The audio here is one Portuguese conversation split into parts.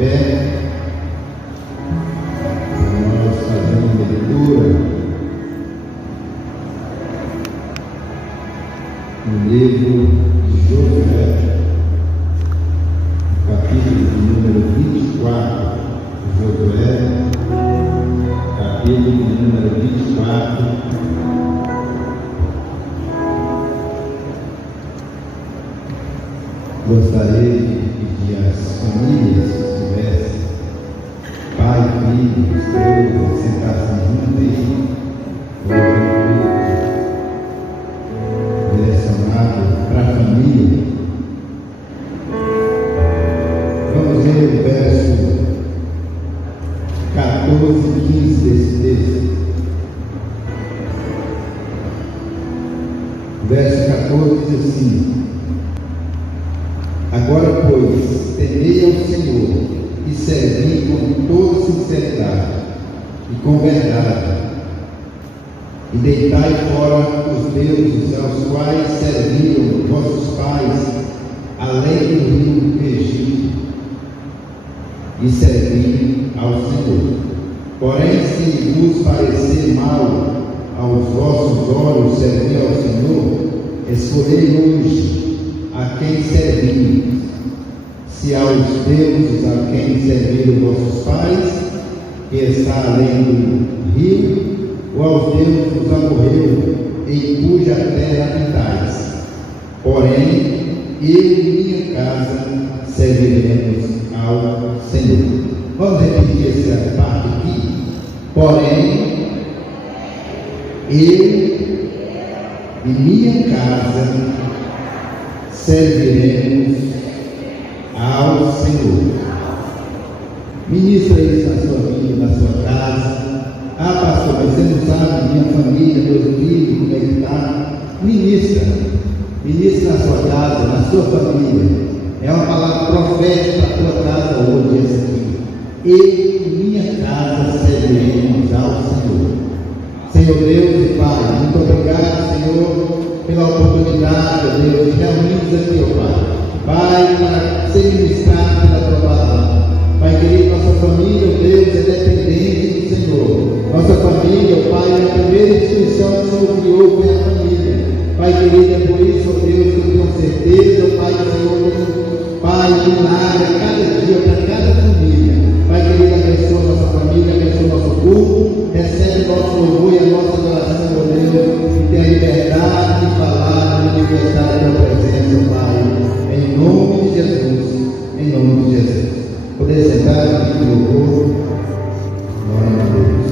pé. Nós fazemos leitura no livro de Josué, capítulo de número 24. Josué, capítulo de número 24. Gostaria de pedir às famílias que estivessem, pai, filho, esposa, sentassem juntos aí, direcionado para a família. Vamos ler o verso 14 e 15 desse texto. O verso 14 diz assim: agora, pois, temei ao Senhor e servi com toda sinceridade e com verdade, e deitai fora os deuses aos quais serviram vossos pais, além do rio Egito, e servi ao Senhor. Porém, se vos parecer mal aos vossos olhos servir ao Senhor, escolhei hoje a quem servir, se aos deuses a quem serviram vossos pais, que está além do rio, ou aos deuses dos amorreus, em cuja terra habitais. Porém, eu e minha casa serviremos ao Senhor. Vamos repetir essa parte aqui. Porém, eu e minha casa serviremos ao Senhor. Ministra isso na sua vida, na sua casa. Ah, pastor, você não sabe, minha família, meus filhos, como é que está? Ministra na sua casa, na sua família. É uma palavra profética para a tua casa hoje, essa aqui. Eu e minha casa serviremos ao Senhor. Senhor Deus e Pai, muito obrigado, Senhor, pela oportunidade, Deus, de reunirmos aqui, ó Pai. Pai, para ser ministrado pela tua palavra. Pai querido, nossa família, Deus, é dependente do Senhor. Nossa família, Pai, é a primeira instituição que o Senhor criou, foi a família. Pai querido, é por isso, ó Deus, que eu tenho certeza, Pai, que o Senhor, Pai, milagre a cada dia, para cada família. Pai querido, abençoa nossa família, abençoa nosso culto, recebe nosso louvor e a nossa adoração, ó Deus, e tenha liberdade de falar, de manifestar a tua presença, Pai, em nome de Jesus, em nome de Jesus. Poder sentar aqui no louvor, glória a Deus.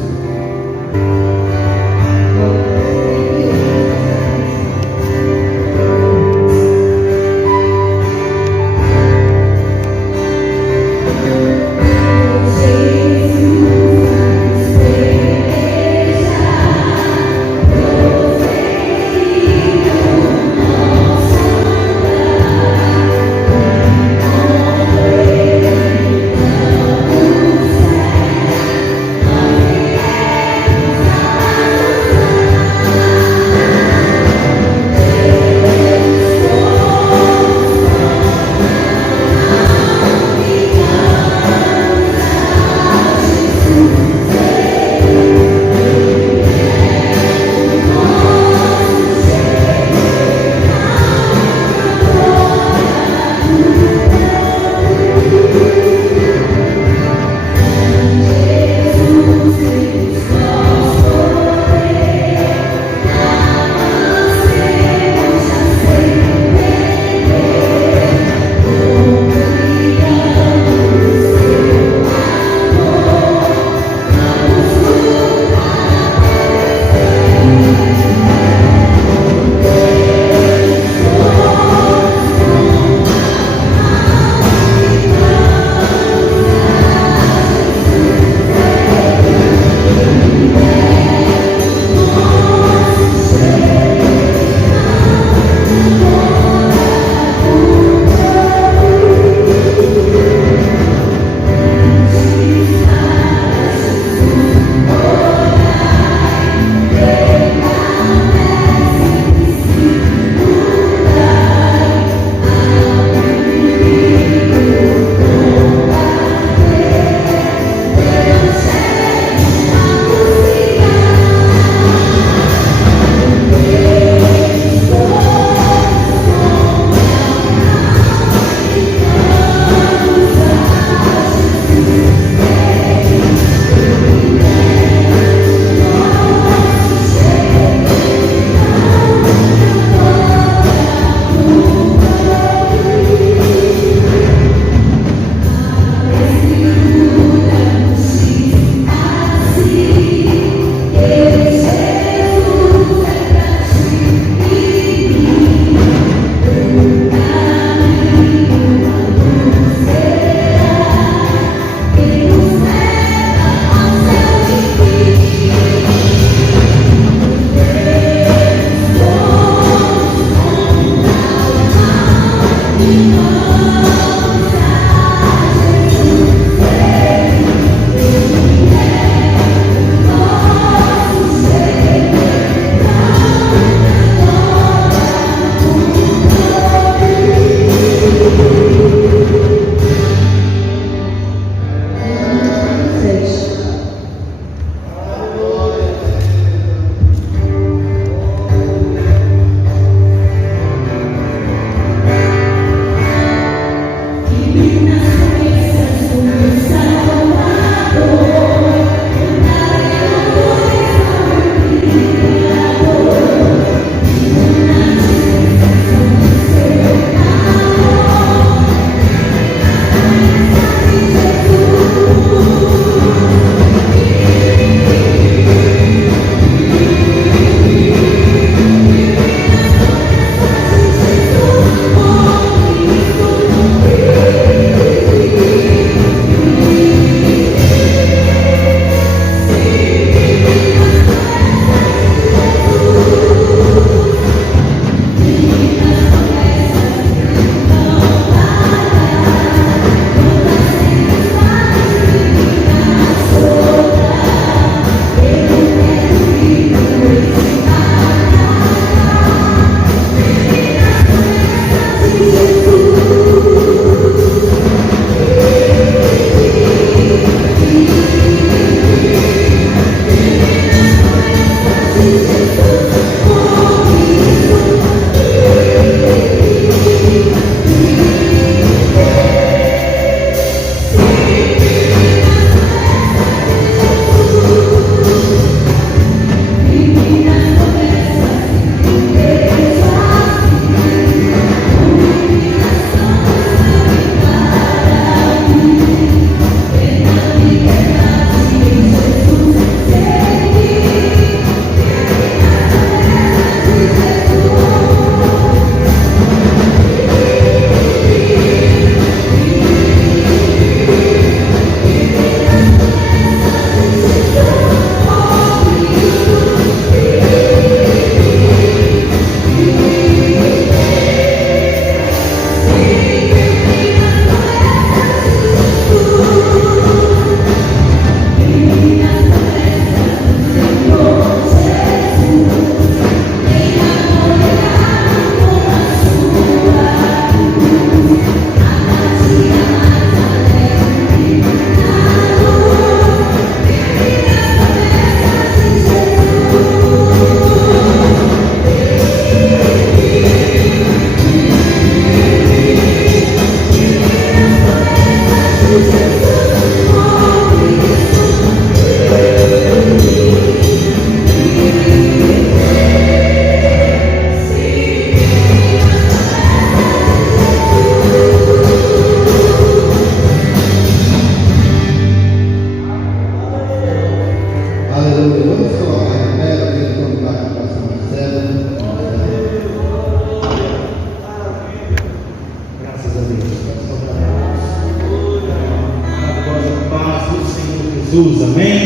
Jesus, amém?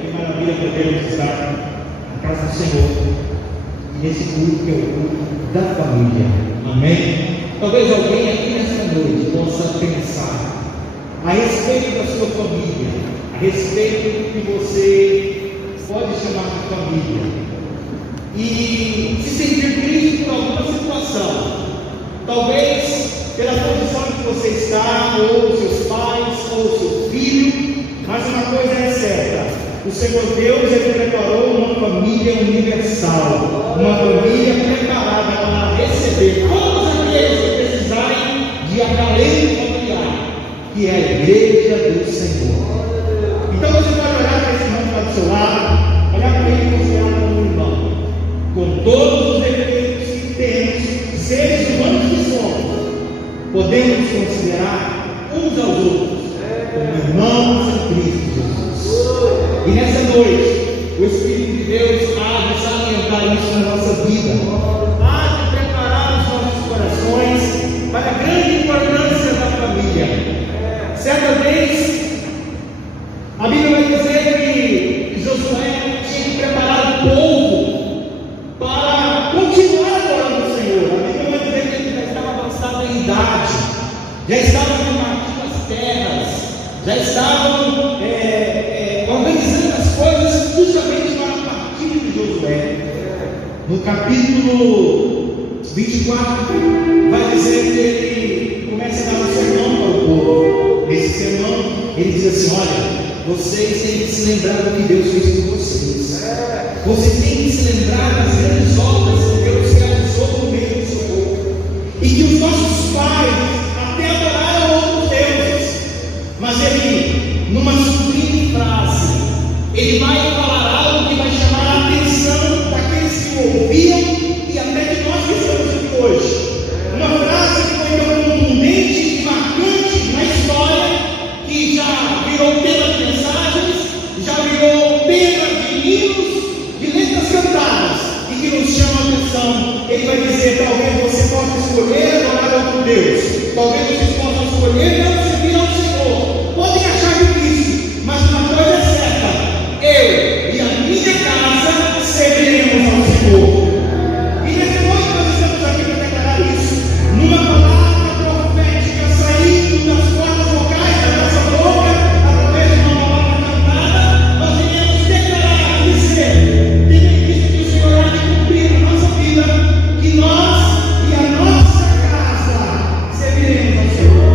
Que maravilha podermos estar na casa do Senhor, e nesse culto que é o culto da família, amém? Talvez alguém aqui nessa noite possa pensar a respeito da sua família, a respeito do que você pode chamar de família, e se sentir triste por alguma situação, talvez pela condição em que você está, ou seus pais, ou seu filho, mas uma coisa é certa: o Senhor Deus, Ele preparou uma família universal, uma família preparada para receber todos aqueles que precisarem de acalento familiar, que é a igreja do Senhor. Então você pode olhar para esse irmão que está do seu lado, olhar para ele e considerar como um irmão, com todos os defeitos que temos, seres humanos que somos, podemos considerar uns aos outros como irmãos em Cristo Jesus. E nessa noite, o Espírito de Deus há de salientar isso na nossa vida, há de preparar os nossos corações para a grande importância da família. Certa vez, a Bíblia vai dizer que Josué tinha que preparar o povo para continuar adorando o Senhor. A Bíblia vai dizer que ele já estava avançado em idade, já estavam repartindo as terras, já estavam organizando as coisas justamente para a partida de Josué. No capítulo 24, vai dizer que ele começa a dar um sermão para o povo. Nesse sermão, ele diz assim: olha, vocês têm que se lembrar do que Deus fez por vocês. Vocês têm que se lembrar das grandes obras que Deus realizou no meio do seu povo. E que os nossos pais até adoraram outros deuses, mas ele, numa sublime frase, ele vai falar algo que vai chamar a atenção daqueles que o ouviam e até de nós que estamos aqui hoje. Uma frase que foi tão contundente e marcante na história, que já virou tema de mensagens, já virou tema de hinos, de letras cantadas, e que nos chama a atenção. Ele vai dizer: talvez você possa escolher adorar outro Deus, talvez vocês possam escolher não servir ao Senhor, podem achar difícil, mas uma coisa é certa: eu e a minha casa serviremos ao Senhor. E nessa noite nós estamos aqui para declarar isso, numa palavra profética saindo das cordas vocais da nossa boca, através de uma palavra cantada. Nós iremos declarar e dizer, tendo em vista que o Senhor há de cumprir na nossa vida, que nós e a nossa casa serviremos ao Senhor.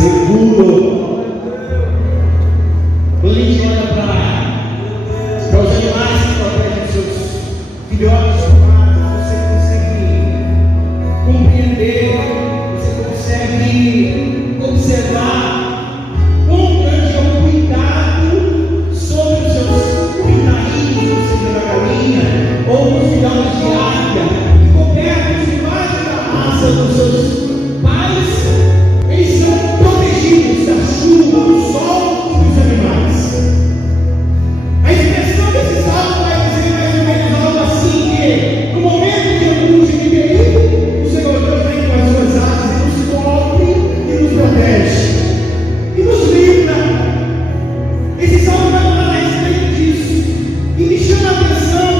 seguro. Quando a gente olha para os animais que protegem seus filhotes, você consegue compreender, você consegue observar quão grande é o cuidado sobre os seus pintainhos, seja da galinha, ou os filhotes de águia, que cobertos debaixo da massa dos seus pais, eles são protegidos da chuva, do sol e dos animais. A expressão desse salmo vai dizer mais ou menos algo assim, que no momento de angústia e de perigo, o Senhor Deus vem com as suas asas e nos cobre e nos protege e nos livra. Esse salmo vai falar a respeito disso e me chama a atenção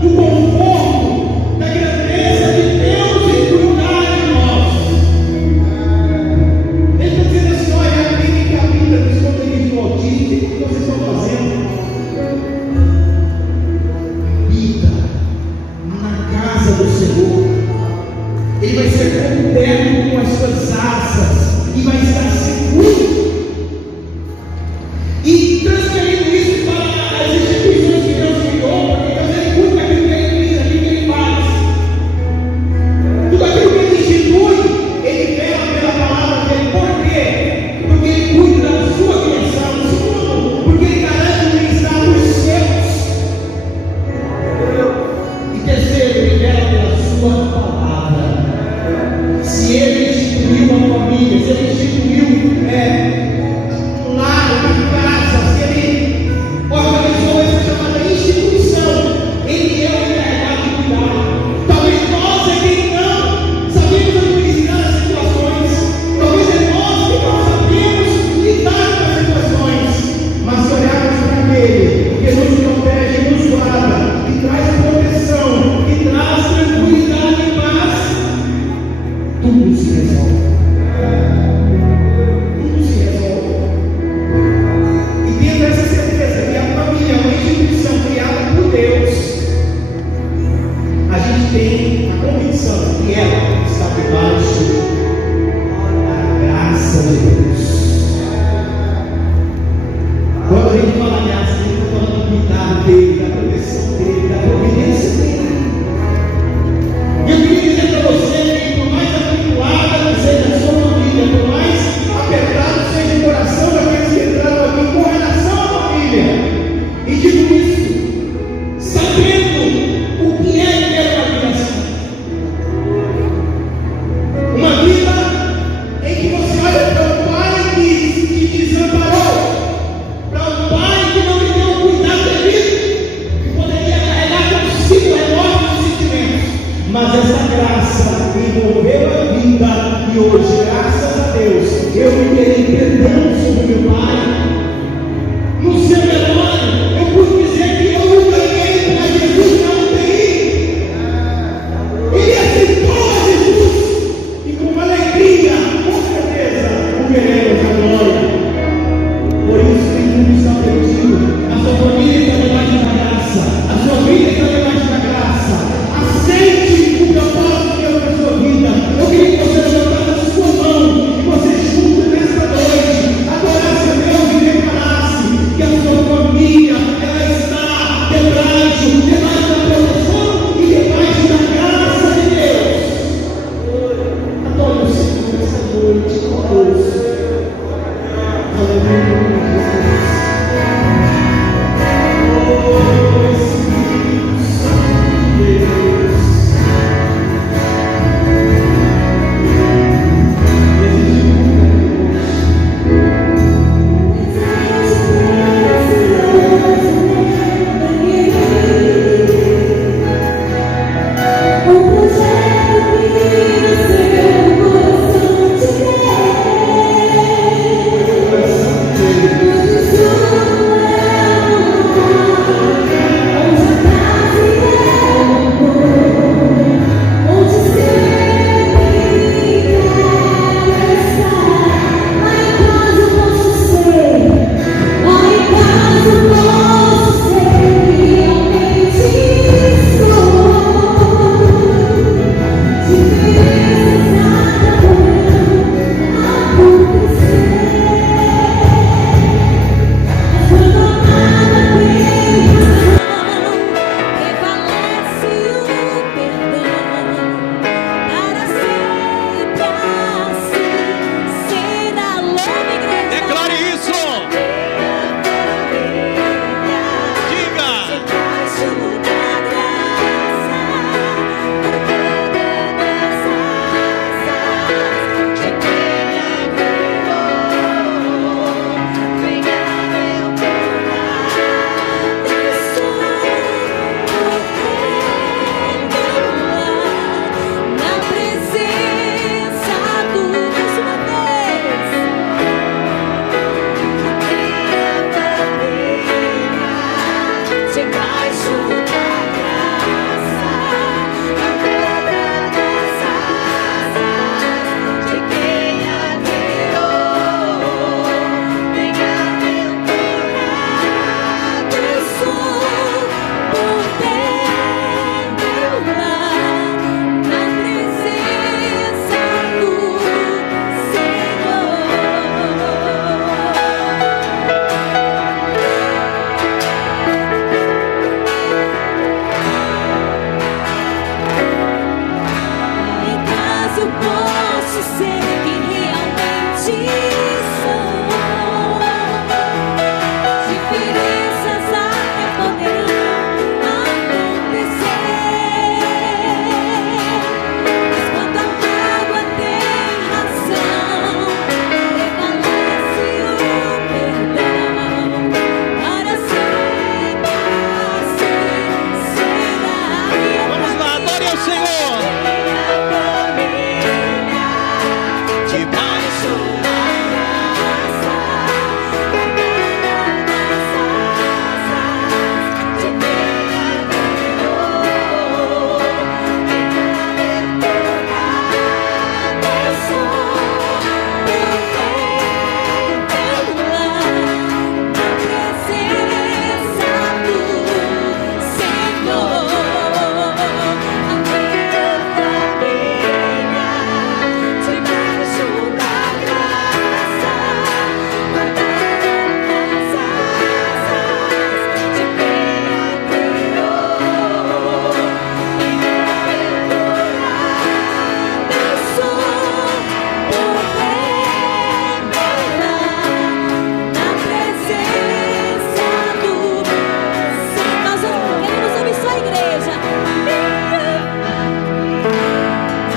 do conforto, da grandeza de Deus em cuidar de nós. Ele está dizendo assim: olha, aquele que habita no esconderijo do Altíssimo, o que vocês estão fazendo? Habita na casa do Senhor. Ele vai ser coberto com as suas asas e vai estar seguro. E transferindo isso para as instituições que Deus criou, porque Deus ele cuida daquilo que ele cria, daquilo que ele faz. Tudo aquilo que ele institui, ele vela pela palavra dele. Por quê? Porque ele cuida da sua criação. Segundo, porque ele garante o bem-estar dos seus. E terceiro, ele vela pela sua palavra. Se ele instituiu uma família, se ele instituiu um lar, uma casa, se ele organizou essa chamada instituição, ele é o encarregado de cuidar. Talvez nós é quem não sabemos administrar as situações, talvez é nós que não sabemos lidar com as situações, mas se olharmos para aquele que nos protege, nos guarda, que traz proteção, que traz tranquilidade e paz, tudo se resolve. Tudo se resolve. E tendo essa certeza que a família é uma instituição criada por Deus, a gente tem a convicção que ela está debaixo da graça de Deus. Quando a gente fala graça, a gente está falando do cuidado dele, da proteção dele, da providência dele. E eu queria dizer para você que por mais atribulada que seja a sua família, por mais apertado seja o coração daqueles que entraram aqui com relação à família, e digo isso sabendo o que é ter uma vida assim. Uma vida em que você olha para o pai que te desamparou, para o pai que não lhe deu o cuidado devido, que poderia carregar consigo enormes sentimentos. Mas essa graça envolveu a vida e hoje, graças a Deus, eu me terei perdão sobre meu pai. No seu velório, eu pude dizer que eu o ganhei para Jesus na UTI. Ele aceitou a Jesus e com alegria, com certeza, o veremos a glória. Por isso, nenhum está perdido. A sua família está debaixo da graça. A sua vida está debaixo da graça. Aceite o propósito de Deus na sua vida. Eu queria que você levantasse a sua mão e você junto nesta noite adorasse a Deus e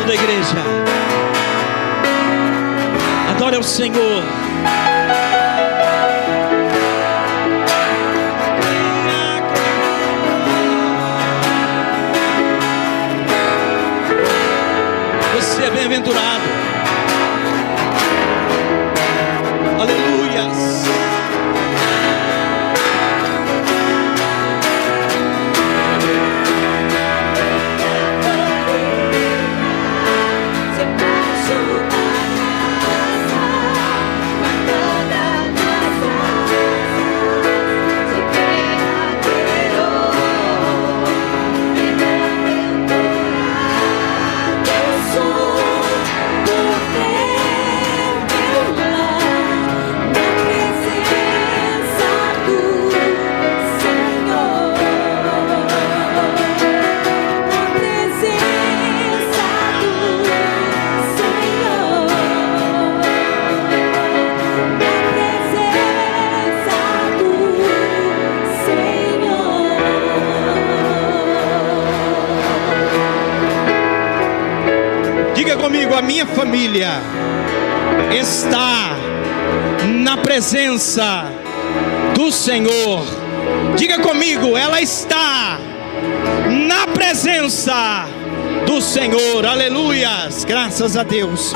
da igreja. Adore ao Senhor. Você é bem-aventurado. Aleluias. A minha família está na presença do Senhor. Diga comigo, ela está na presença do Senhor. Aleluias, graças a Deus.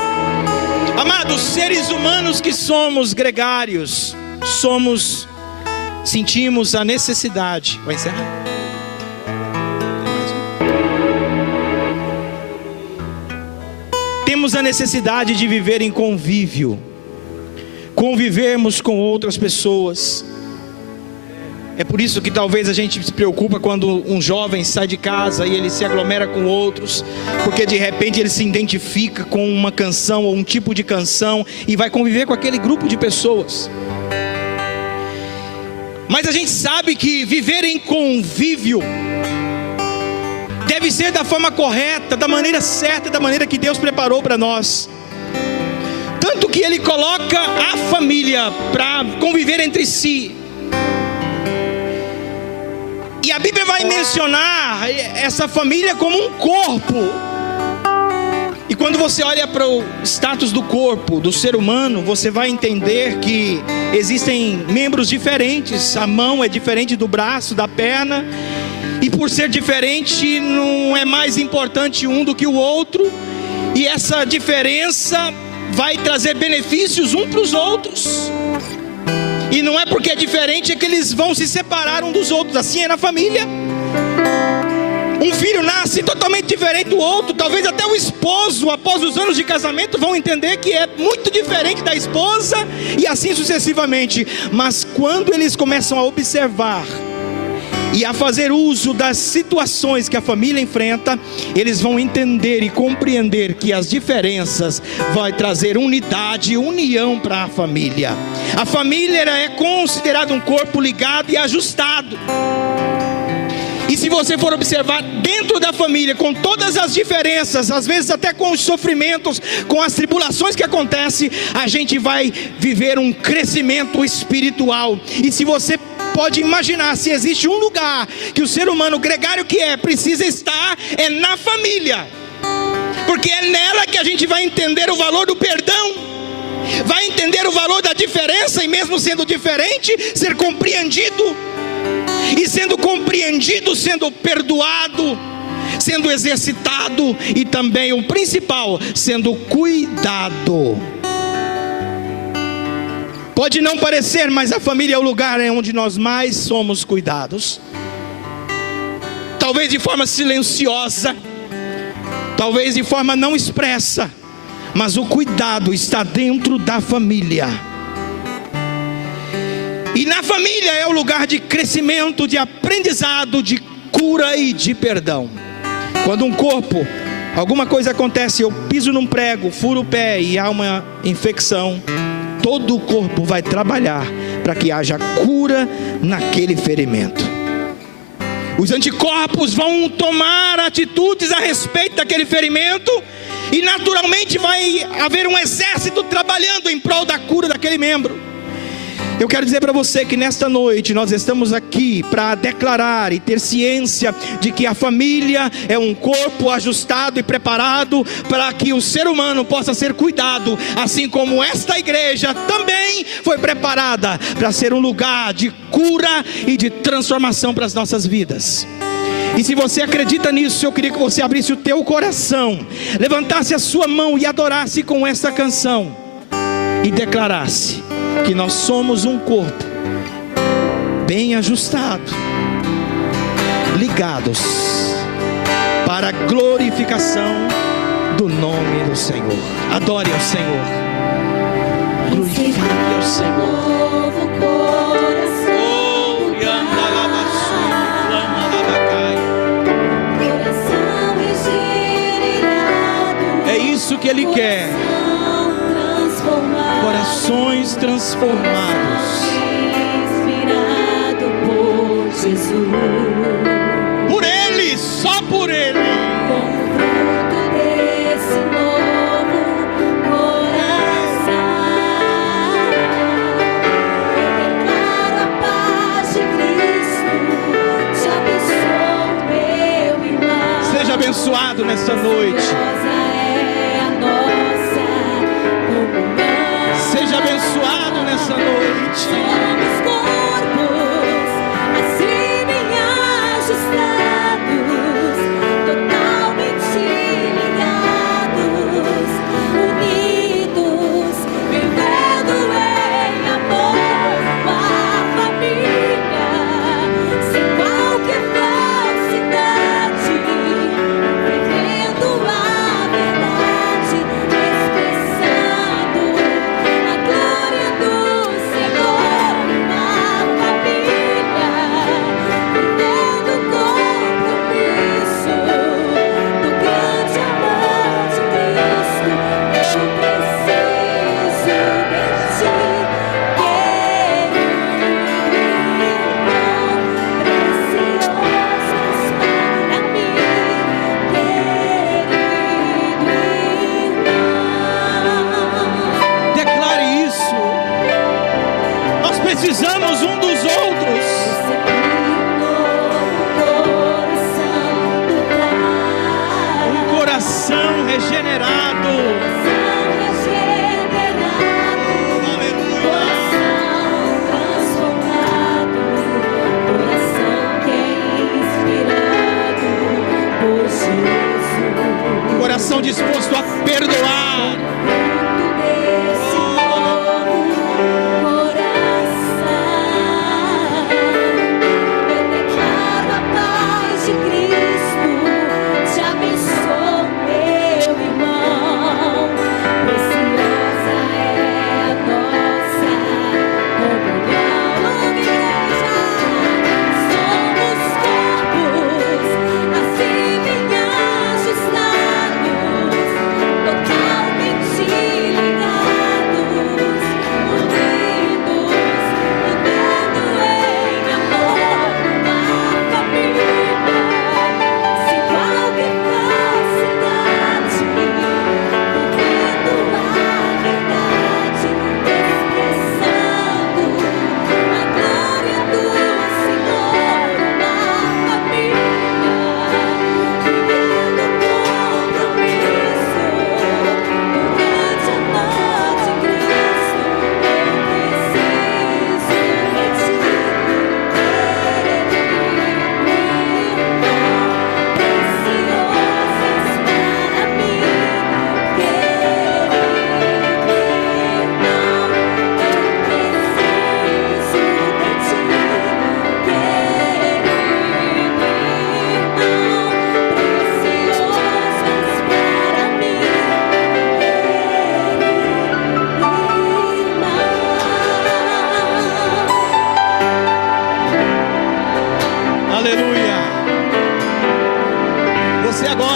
Amados, seres humanos que somos gregários, sentimos a necessidade. Vai encerrar? Temos a necessidade de viver em convívio, convivermos com outras pessoas. É por isso que talvez a gente se preocupa quando um jovem sai de casa e ele se aglomera com outros, porque de repente ele se identifica com uma canção ou um tipo de canção e vai conviver com aquele grupo de pessoas. Mas a gente sabe que viver em convívio deve ser da forma correta, da maneira certa, da maneira que Deus preparou para nós. Tanto que Ele coloca a família para conviver entre si. E a Bíblia vai mencionar essa família como um corpo. E quando você olha para o status do corpo, do ser humano, você vai entender que existem membros diferentes. A mão é diferente do braço, da perna. E por ser diferente, não é mais importante um do que o outro. E essa diferença vai trazer benefícios uns para os outros. E não é porque é diferente é que eles vão se separar um dos outros. Assim é na família. Um filho nasce totalmente diferente do outro. Talvez até o esposo, após os anos de casamento, vão entender que é muito diferente da esposa. E assim sucessivamente. Mas quando eles começam a observar e a fazer uso das situações que a família enfrenta, eles vão entender e compreender que as diferenças vão trazer unidade e união para a família. A família é considerada um corpo ligado e ajustado. E se você for observar dentro da família, com todas as diferenças, às vezes até com os sofrimentos, com as tribulações que acontecem, a gente vai viver um crescimento espiritual. E se você pode imaginar, se existe um lugar que o ser humano gregário que precisa estar, é na família. Porque é nela que a gente vai entender o valor do perdão, vai entender o valor da diferença, e mesmo sendo diferente, ser compreendido. E sendo compreendido, sendo perdoado, sendo exercitado, e também o principal, sendo cuidado. Pode não parecer, mas a família é o lugar onde nós mais somos cuidados. Talvez de forma silenciosa, talvez de forma não expressa, mas o cuidado está dentro da família. E na família é o lugar de crescimento, de aprendizado, de cura e de perdão. Quando um corpo, alguma coisa acontece, eu piso num prego, furo o pé e há uma infecção, todo o corpo vai trabalhar para que haja cura naquele ferimento. Os anticorpos vão tomar atitudes a respeito daquele ferimento, e naturalmente vai haver um exército trabalhando em prol da cura daquele membro. Eu quero dizer para você que nesta noite nós estamos aqui para declarar e ter ciência de que a família é um corpo ajustado e preparado para que o ser humano possa ser cuidado, assim como esta igreja também foi preparada para ser um lugar de cura e de transformação para as nossas vidas. E se você acredita nisso, eu queria que você abrisse o teu coração, levantasse a sua mão e adorasse com esta canção e declarasse que nós somos um corpo bem ajustado, ligados para a glorificação do nome do Senhor. Adore ao Senhor, glorifique ao Senhor. É isso que Ele quer. Corações transformados. Inspirado por Jesus. Por Ele, só por Ele. Com o fruto desse novo coração, eu declaro a paz de Cristo. Te abençoo, meu irmão. Seja abençoado nesta noite. Seja abençoado nessa noite. Somos corpos assim bem ajustados, totalmente ligados, unidos, vivendo em amor, uma família, sem qualquer falsidade, vivendo a verdade, expressando a glória do Senhor, uma família, vivendo o compromisso do grande amor de Cristo. Eu preciso de ti, querido irmão, preciosos para mim, querido irmão. Declare isso. Nós precisamos um dos outros. Um coração regenerado. Um coração disposto a perdoar.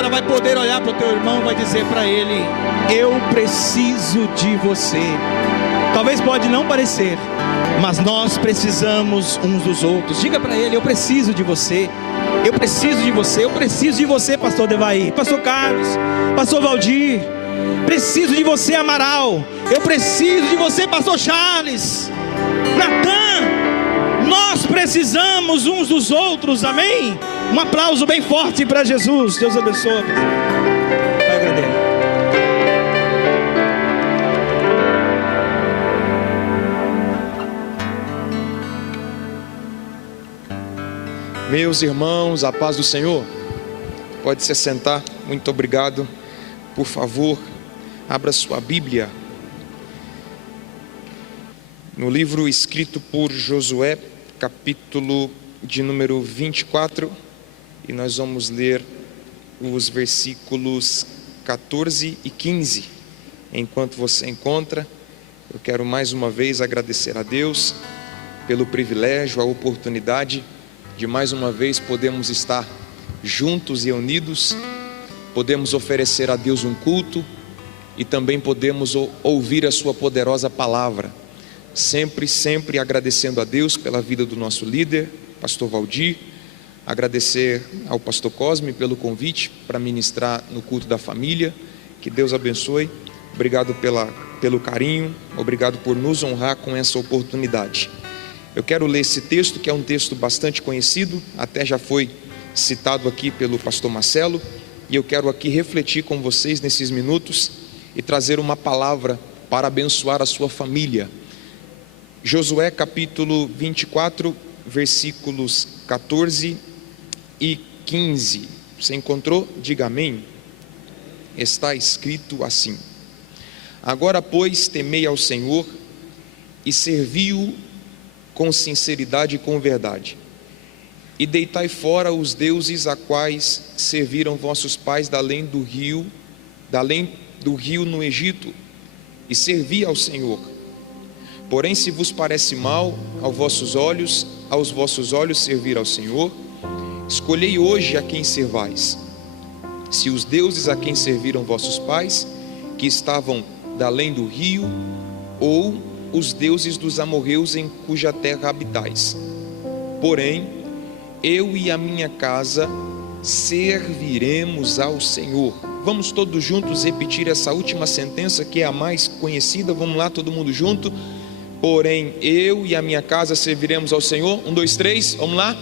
Vai poder olhar para o teu irmão e vai dizer para ele: eu preciso de você. Talvez pode não parecer, mas nós precisamos uns dos outros. Diga para ele: eu preciso de você. Eu preciso de você. Eu preciso de você, pastor Devaí, pastor Carlos, pastor Valdir. Preciso de você, Amaral. Eu preciso de você, pastor Charles. Natan, nós precisamos uns dos outros, amém? Um aplauso bem forte para Jesus. Deus abençoe. Vai, agradecer. Meus irmãos, a paz do Senhor. Pode se assentar, muito obrigado. Por favor, abra sua Bíblia no livro escrito por Josué, capítulo de número 24, e nós vamos ler os versículos 14 e 15. Enquanto você encontra, eu quero mais uma vez agradecer a Deus pelo privilégio, a oportunidade de mais uma vez podemos estar juntos e unidos, podemos oferecer a Deus um culto e também podemos ouvir a sua poderosa palavra, sempre agradecendo a Deus pela vida do nosso líder, pastor Valdir, agradecer ao pastor Cosme pelo convite para ministrar no culto da família, que Deus abençoe, obrigado pelo carinho, obrigado por nos honrar com essa oportunidade. Eu quero ler esse texto, que é um texto bastante conhecido, até já foi citado aqui pelo pastor Marcelo, e eu quero aqui refletir com vocês nesses minutos e trazer uma palavra para abençoar a sua família. Josué capítulo 24, versículos 14 e 15. Você encontrou? Diga amém. Está escrito assim: agora, pois, temei ao Senhor e servi-o com sinceridade e com verdade, e deitai fora os deuses a quais serviram vossos pais da além do rio no Egito, e servi ao Senhor. Porém, se vos parece mal aos vossos olhos servir ao Senhor, escolhei hoje a quem servais: se os deuses a quem serviram vossos pais, que estavam da além do rio, ou os deuses dos amorreus em cuja terra habitais. Porém, eu e a minha casa serviremos ao Senhor. Vamos todos juntos repetir essa última sentença, que é a mais conhecida. Vamos lá, todo mundo junto. Porém, eu e a minha casa serviremos ao Senhor. 1, 2, 3, vamos lá.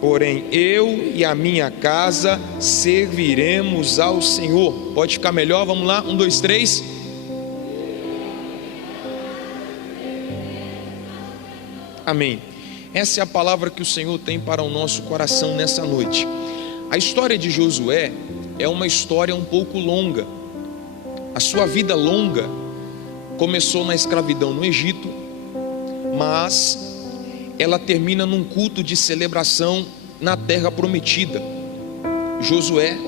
Porém, eu e a minha casa serviremos ao Senhor. Pode ficar melhor, vamos lá. 1, 2, 3. Amém. Essa é a palavra que o Senhor tem para o nosso coração nessa noite. A história de Josué é uma história um pouco longa. A sua vida longa começou na escravidão no Egito, mas ela termina num culto de celebração na terra prometida. Josué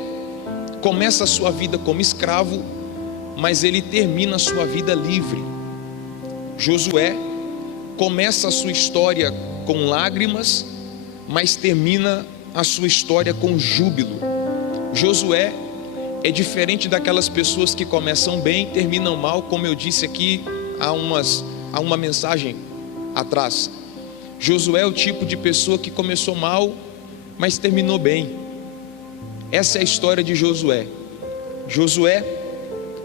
começa a sua vida como escravo, mas ele termina a sua vida livre. Josué começa a sua história com lágrimas, mas termina a sua história com júbilo. Josué é diferente daquelas pessoas que começam bem e terminam mal, como eu disse aqui há uma mensagem atrás. Josué é o tipo de pessoa que começou mal, mas terminou bem. Essa é a história de Josué. Josué,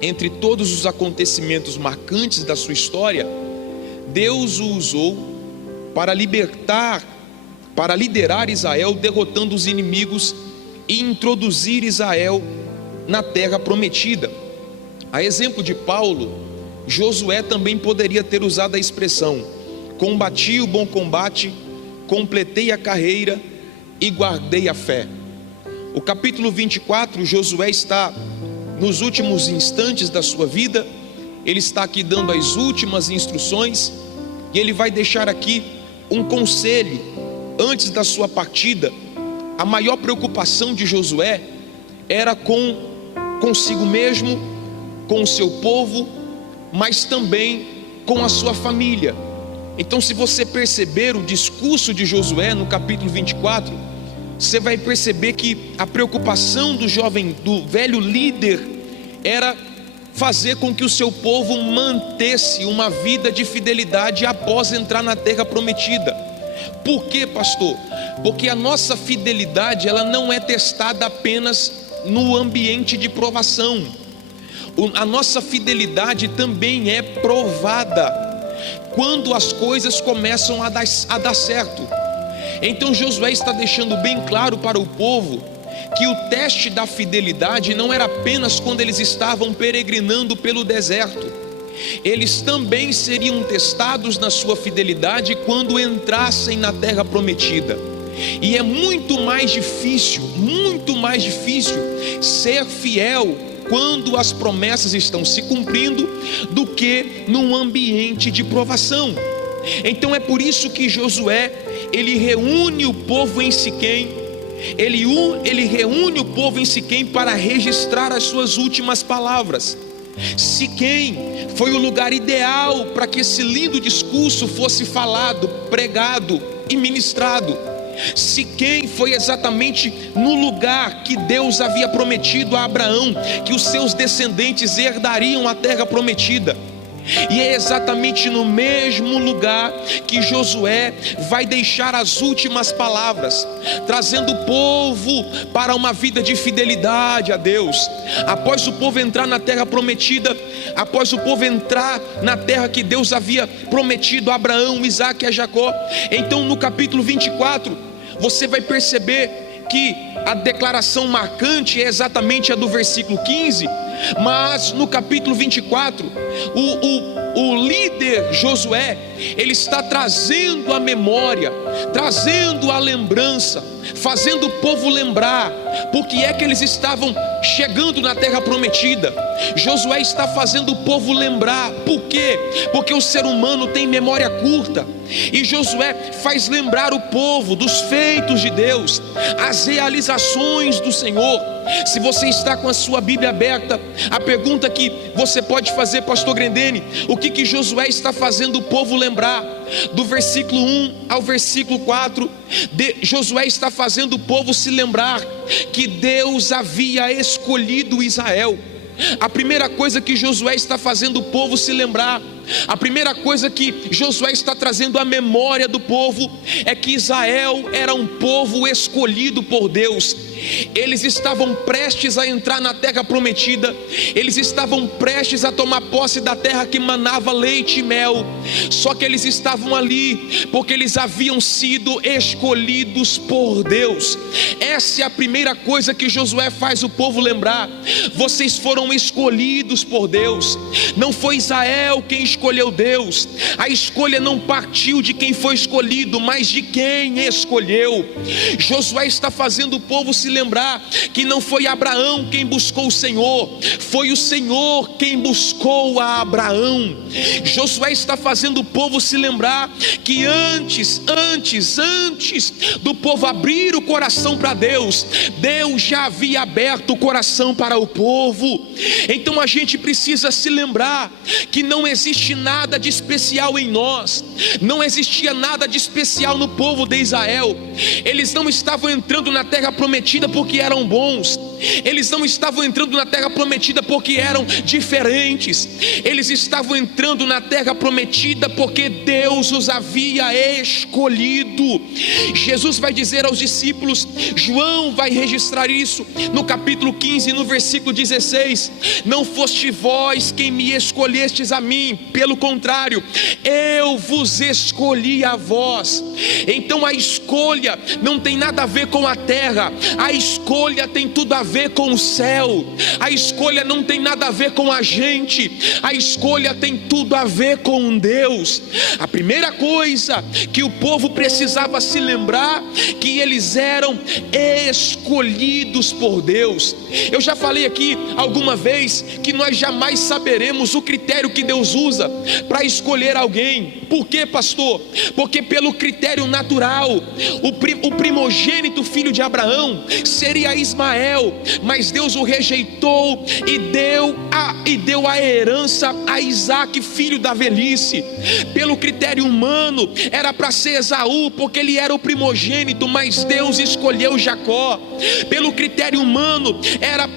entre todos os acontecimentos marcantes da sua história, Deus o usou para liderar Israel, derrotando os inimigos e introduzir Israel na terra prometida. A exemplo de Paulo, Josué também poderia ter usado a expressão: combati o bom combate, completei a carreira e guardei a fé. O capítulo 24, Josué está nos últimos instantes da sua vida. Ele está aqui dando as últimas instruções, e ele vai deixar aqui um conselho antes da sua partida. A maior preocupação de Josué era consigo mesmo, com o seu povo, mas também com a sua família. Então, se você perceber o discurso de Josué no capítulo 24, você vai perceber que a preocupação do velho líder era fazer com que o seu povo mantesse uma vida de fidelidade após entrar na terra prometida. Por quê, pastor? Porque a nossa fidelidade, ela não é testada apenas no ambiente de provação. A nossa fidelidade também é provada. quando as coisas começam a dar certo. Então Josué está deixando bem claro para o povo que o teste da fidelidade não era apenas quando eles estavam peregrinando pelo deserto. Eles também seriam testados na sua fidelidade quando entrassem na terra prometida. E é muito mais difícil ser fiel quando as promessas estão se cumprindo do que num ambiente de provação. Então é por isso que Josué, ele reúne o povo em Siquém, ele reúne o povo em Siquém para registrar as suas últimas palavras. Siquém foi o lugar ideal para que esse lindo discurso fosse falado, pregado e ministrado. Siquém foi exatamente no lugar que Deus havia prometido a Abraão, que os seus descendentes herdariam a terra prometida. E é exatamente no mesmo lugar que Josué vai deixar as últimas palavras, trazendo o povo para uma vida de fidelidade a Deus. Após o povo entrar na terra prometida, após o povo entrar na terra que Deus havia prometido a Abraão, Isaque e a Jacó, então no capítulo 24, você vai perceber que a declaração marcante é exatamente a do versículo 15, mas no capítulo 24, o líder Josué, ele está trazendo a memória, trazendo a lembrança, fazendo o povo lembrar porque é que eles estavam chegando na terra prometida. Josué está fazendo o povo lembrar. Por quê? Porque o ser humano tem memória curta, e Josué faz lembrar o povo dos feitos de Deus, as realizações do Senhor. Se você está com a sua Bíblia aberta, a pergunta que você pode fazer, pastor Grendene: o que Josué está fazendo o povo lembrar? Do versículo 1 ao versículo 4, Josué está fazendo o povo se lembrar que Deus havia escolhido Israel. A primeira coisa que Josué está fazendo o povo se lembrar, a primeira coisa que Josué está trazendo à memória do povo, é que Israel era um povo escolhido por Deus. Eles estavam prestes a entrar na terra prometida, eles estavam prestes a tomar posse da terra que manava leite e mel. Só que eles estavam ali porque eles haviam sido escolhidos por Deus. Essa é a primeira coisa que Josué faz o povo lembrar: vocês foram escolhidos por Deus. Não foi Israel quem escolheu Deus, a escolha não partiu de quem foi escolhido, mas de quem escolheu. Josué está fazendo o povo se lembrar que não foi Abraão quem buscou o Senhor, foi o Senhor quem buscou a Abraão. Josué está fazendo o povo se lembrar que antes do povo abrir o coração para Deus, Deus já havia aberto o coração para o povo. Então a gente precisa se lembrar que não existe nada de especial em nós, não existia nada de especial no povo de Israel. Eles não estavam entrando na terra prometida porque eram bons, eles não estavam entrando na terra prometida porque eram diferentes, eles estavam entrando na terra prometida porque Deus os havia escolhido. Jesus vai dizer aos discípulos, João vai registrar isso no capítulo 15, no versículo 16: não foste vós quem me escolhestes a mim, pelo contrário, eu vos escolhi a vós. Então a escolha não tem nada a ver com a terra, a escolha tem tudo a ver com o céu. A escolha não tem nada a ver com a gente, a escolha tem tudo a ver com Deus. A primeira coisa que o povo precisava se lembrar, que eles eram escolhidos por Deus. Eu já falei aqui alguma vez que nós jamais saberemos o critério que Deus usa para escolher alguém. Por quê, pastor? Porque pelo critério natural, o primogênito filho de Abraão seria Ismael, mas Deus o rejeitou e deu a herança a Isaque, filho da velhice. Pelo critério humano, era para ser Esaú, porque ele era o primogênito, mas Deus escolheu Jacó. Pelo critério humano, era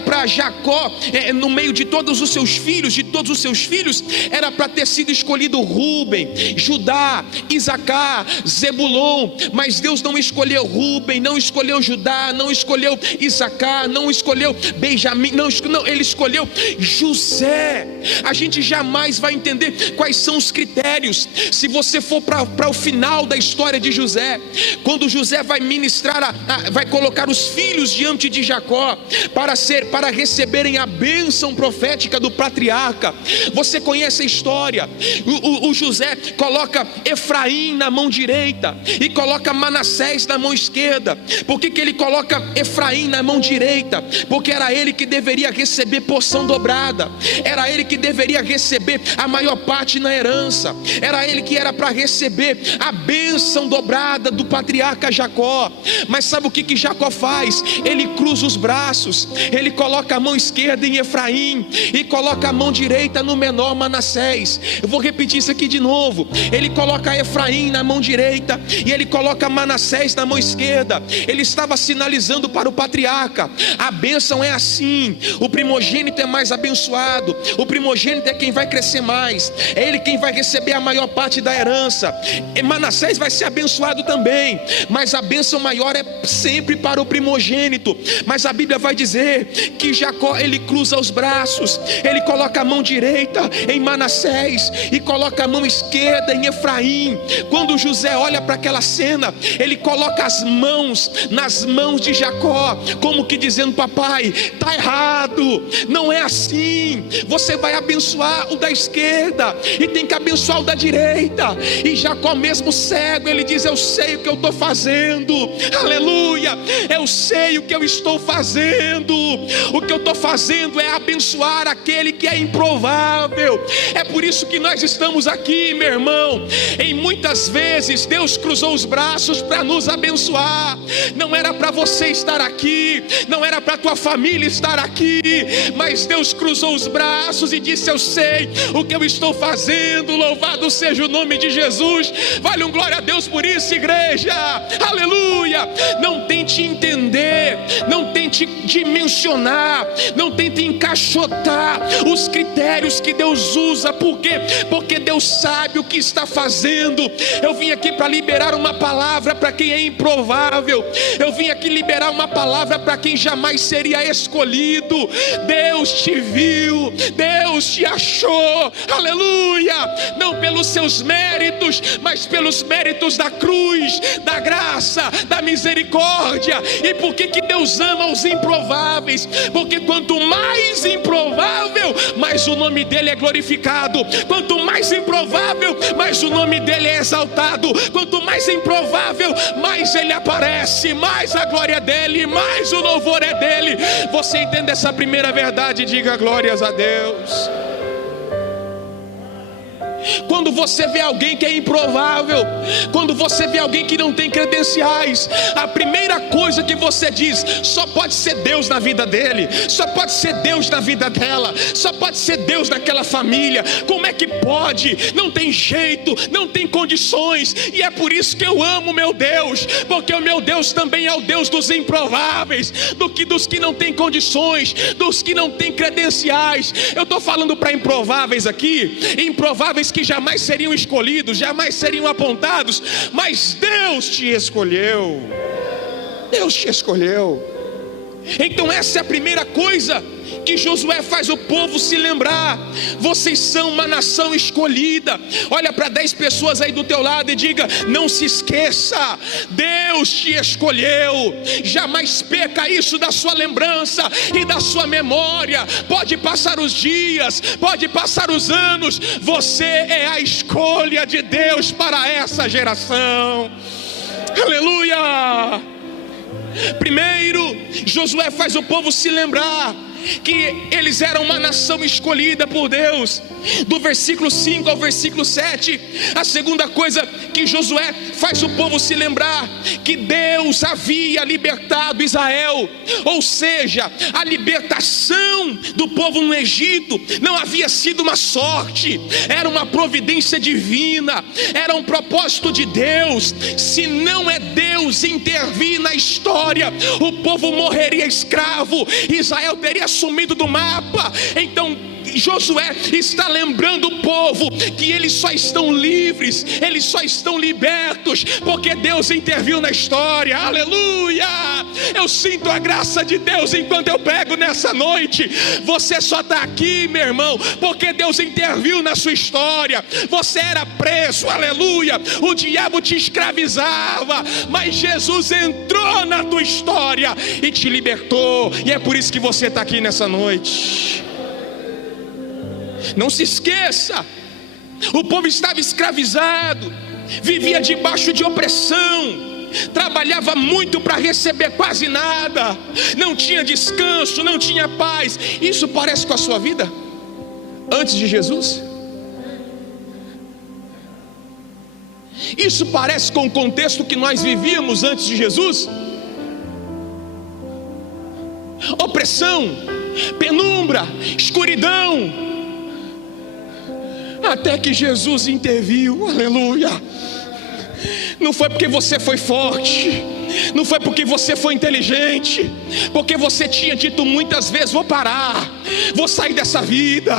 para Jacó, no meio de todos os seus filhos, era para ter sido escolhido Rúben, Judá, Isacar, Zebulon, mas Deus não escolheu Rúben, não escolheu Judá, não escolheu Isacar, não escolheu Benjamim, não, ele escolheu escolheu José. A gente jamais vai entender quais são os critérios. Se você for para o final da história de José, quando José vai ministrar, vai colocar os filhos diante de Jacó para receberem a bênção profética do patriarca, você conhece a história. O José coloca Efraim na mão direita e coloca Manassés na mão esquerda. Por que ele coloca Efraim na mão direita? Porque era ele que deveria receber porção dobrada, era ele que deveria receber a maior parte na herança, era ele que era para receber a bênção dobrada do patriarca Jacó. Mas sabe o que Jacó faz? Ele cruza os braços, ele coloca a mão esquerda em Efraim e coloca a mão direita no menor Manassés. Eu vou repetir isso aqui de novo. Ele coloca Efraim na mão direita e ele coloca Manassés na mão esquerda. Ele estava sinalizando para o patriarca: a bênção é assim, o primogênito é mais abençoado, o primogênito é quem vai crescer mais, é ele quem vai receber a maior parte da herança. E Manassés vai ser abençoado também, mas a bênção maior é sempre para o primogênito. Mas a Bíblia vai dizer que Jacó, ele cruza os braços, ele coloca a mão direita em Manassés e coloca a mão esquerda em Efraim. Quando José olha para aquela cena, ele coloca as mãos nas mãos de Jacó, como que dizendo: papai, está errado, não é assim, você vai abençoar o da esquerda e tem que abençoar o da direita. E Jacó, mesmo cego, ele diz: eu sei o que eu estou fazendo, aleluia, eu sei o que eu estou fazendo, o que eu estou fazendo é abençoar aquele que é improvável. É por isso que nós estamos aqui, meu irmão. Em muitas vezes Deus cruzou os braços para nos abençoar. Não era para você estar aqui, não era para tua família estar aqui, mas Deus cruzou os braços e disse: eu sei o que eu estou fazendo, louvado seja o nome de Jesus. Vale um glória a Deus por isso, igreja, aleluia. Não tente entender, não tente dimensionar, não tente encaixotar os critérios que Deus usa. Por quê? Porque Deus sabe o que está fazendo. Eu vim aqui para liberar uma palavra para quem é improvável. Eu vim aqui liberar uma palavra para quem jamais seria escolhido. Deus te viu, Deus te achou, aleluia. Não pelos seus méritos, mas pelos méritos da cruz, da graça, da misericórdia. E por que Deus ama os improváveis? Porque quanto mais improvável, mais o nome dele é glorificado. Quanto mais improvável, mais o nome dele é exaltado. Quanto mais improvável, mais ele aparece, mais a glória é dele, mais o louvor é dele. Você entende essa primeira verdade? Diga glórias a Deus. Quando você vê alguém que é improvável, quando você vê alguém que não tem credenciais, a primeira coisa que você diz: só pode ser Deus na vida dele, só pode ser Deus na vida dela, só pode ser Deus naquela família. Como é que pode? Não tem jeito, não tem condições. E é por isso que eu amo meu Deus, porque o meu Deus também é o Deus dos improváveis, dos que não têm condições, dos que não têm credenciais. Eu estou falando para improváveis aqui, improváveis que jamais seriam escolhidos, jamais seriam apontados, mas Deus te escolheu. Deus te escolheu. Então essa é a primeira coisa que Josué faz o povo se lembrar: vocês são uma nação escolhida. Olha para 10 pessoas aí do teu lado e diga: não se esqueça, Deus te escolheu. Jamais perca isso da sua lembrança e da sua memória. Pode passar os dias, pode passar os anos, você é a escolha de Deus para essa geração. Aleluia. Primeiro, Josué faz o povo se lembrar que eles eram uma nação escolhida por Deus. Do versículo 5 ao versículo 7, a segunda coisa que Josué faz o povo se lembrar: que Deus havia libertado Israel. Ou seja, a libertação do povo no Egito não havia sido uma sorte, era uma providência divina, era um propósito de Deus. Se não é Deus intervir na história, o povo morreria escravo, Israel teria sumido do mapa. Então Josué está lembrando o povo que eles só estão livres, eles só estão libertos porque Deus interviu na história. Aleluia! Eu sinto a graça de Deus enquanto eu prego nessa noite. Você só está aqui, meu irmão, porque Deus interviu na sua história. Você era preso, aleluia, o diabo te escravizava, mas Jesus entrou na tua história e te libertou, e é por isso que você está aqui nessa noite. Não se esqueça, o povo estava escravizado, vivia debaixo de opressão, trabalhava muito para receber quase nada, não tinha descanso, não tinha paz. Isso parece com a sua vida antes de Jesus? Isso parece com o contexto que nós vivíamos antes de Jesus? Opressão, penumbra, escuridão, até que Jesus interviu. Aleluia! Não foi porque você foi forte, não foi porque você foi inteligente, porque você tinha dito muitas vezes: vou parar, vou sair dessa vida,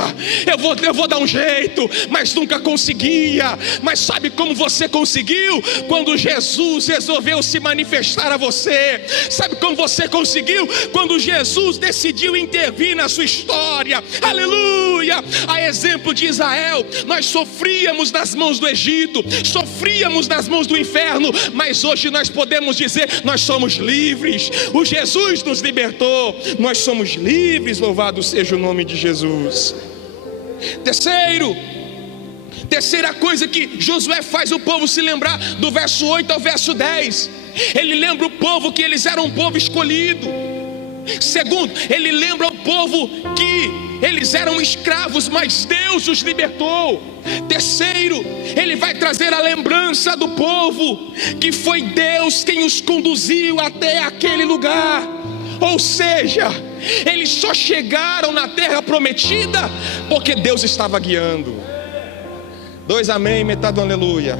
eu vou dar um jeito, mas nunca conseguia. Mas sabe como você conseguiu? Quando Jesus resolveu se manifestar a você. Sabe como você conseguiu? Quando Jesus decidiu intervir na sua história. Aleluia! A exemplo de Israel, nós sofríamos nas mãos do Egito, sofríamos nas mãos do inferno, mas hoje nós podemos dizer: nós somos livres. O Jesus nos libertou, nós somos livres. Louvado seja o nome de Jesus. Terceira coisa que Josué faz o povo se lembrar, do verso 8 ao verso 10, ele lembra o povo que eles eram um povo escolhido. Segundo, ele lembra o povo que eles eram escravos, mas Deus os libertou. Terceiro, ele vai trazer a lembrança do povo que foi Deus quem os conduziu até aquele lugar. Ou seja, eles só chegaram na terra prometida porque Deus estava guiando. 2 amém, metade do aleluia.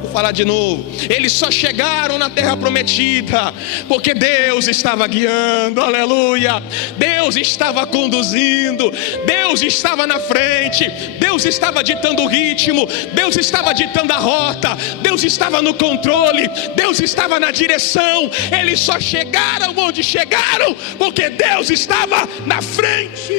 Vou falar de novo. Eles só chegaram na terra prometida porque Deus estava guiando. Aleluia! Deus estava conduzindo, Deus estava na frente, Deus estava ditando o ritmo, Deus estava ditando a rota, Deus estava no controle, Deus estava na direção. Eles só chegaram onde chegaram porque Deus estava na frente.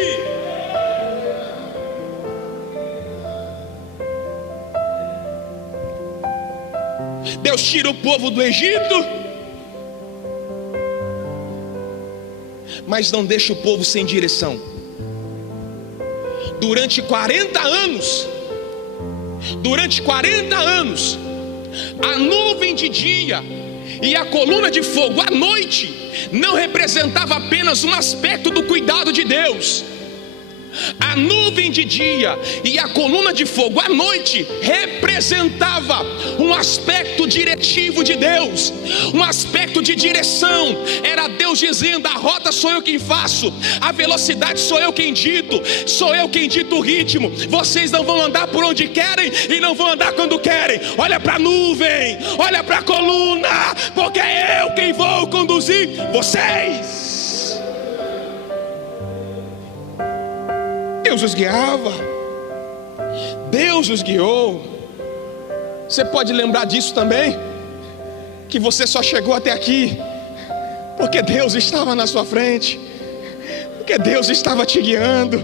Deus tira o povo do Egito, mas não deixa o povo sem direção. Durante 40 anos, a nuvem de dia e a coluna de fogo à noite não representava apenas um aspecto do cuidado de Deus. A nuvem de dia e a coluna de fogo à noite representava um aspecto diretivo de Deus, um aspecto de direção. Era Deus dizendo: a rota sou eu quem faço, a velocidade sou eu quem dito, sou eu quem dito o ritmo. Vocês não vão andar por onde querem e não vão andar quando querem. Olha para a nuvem, olha para a coluna, porque é eu quem vou conduzir vocês. Deus os guiava, Deus os guiou. Você pode lembrar disso também, que você só chegou até aqui porque Deus estava na sua frente, porque Deus estava te guiando.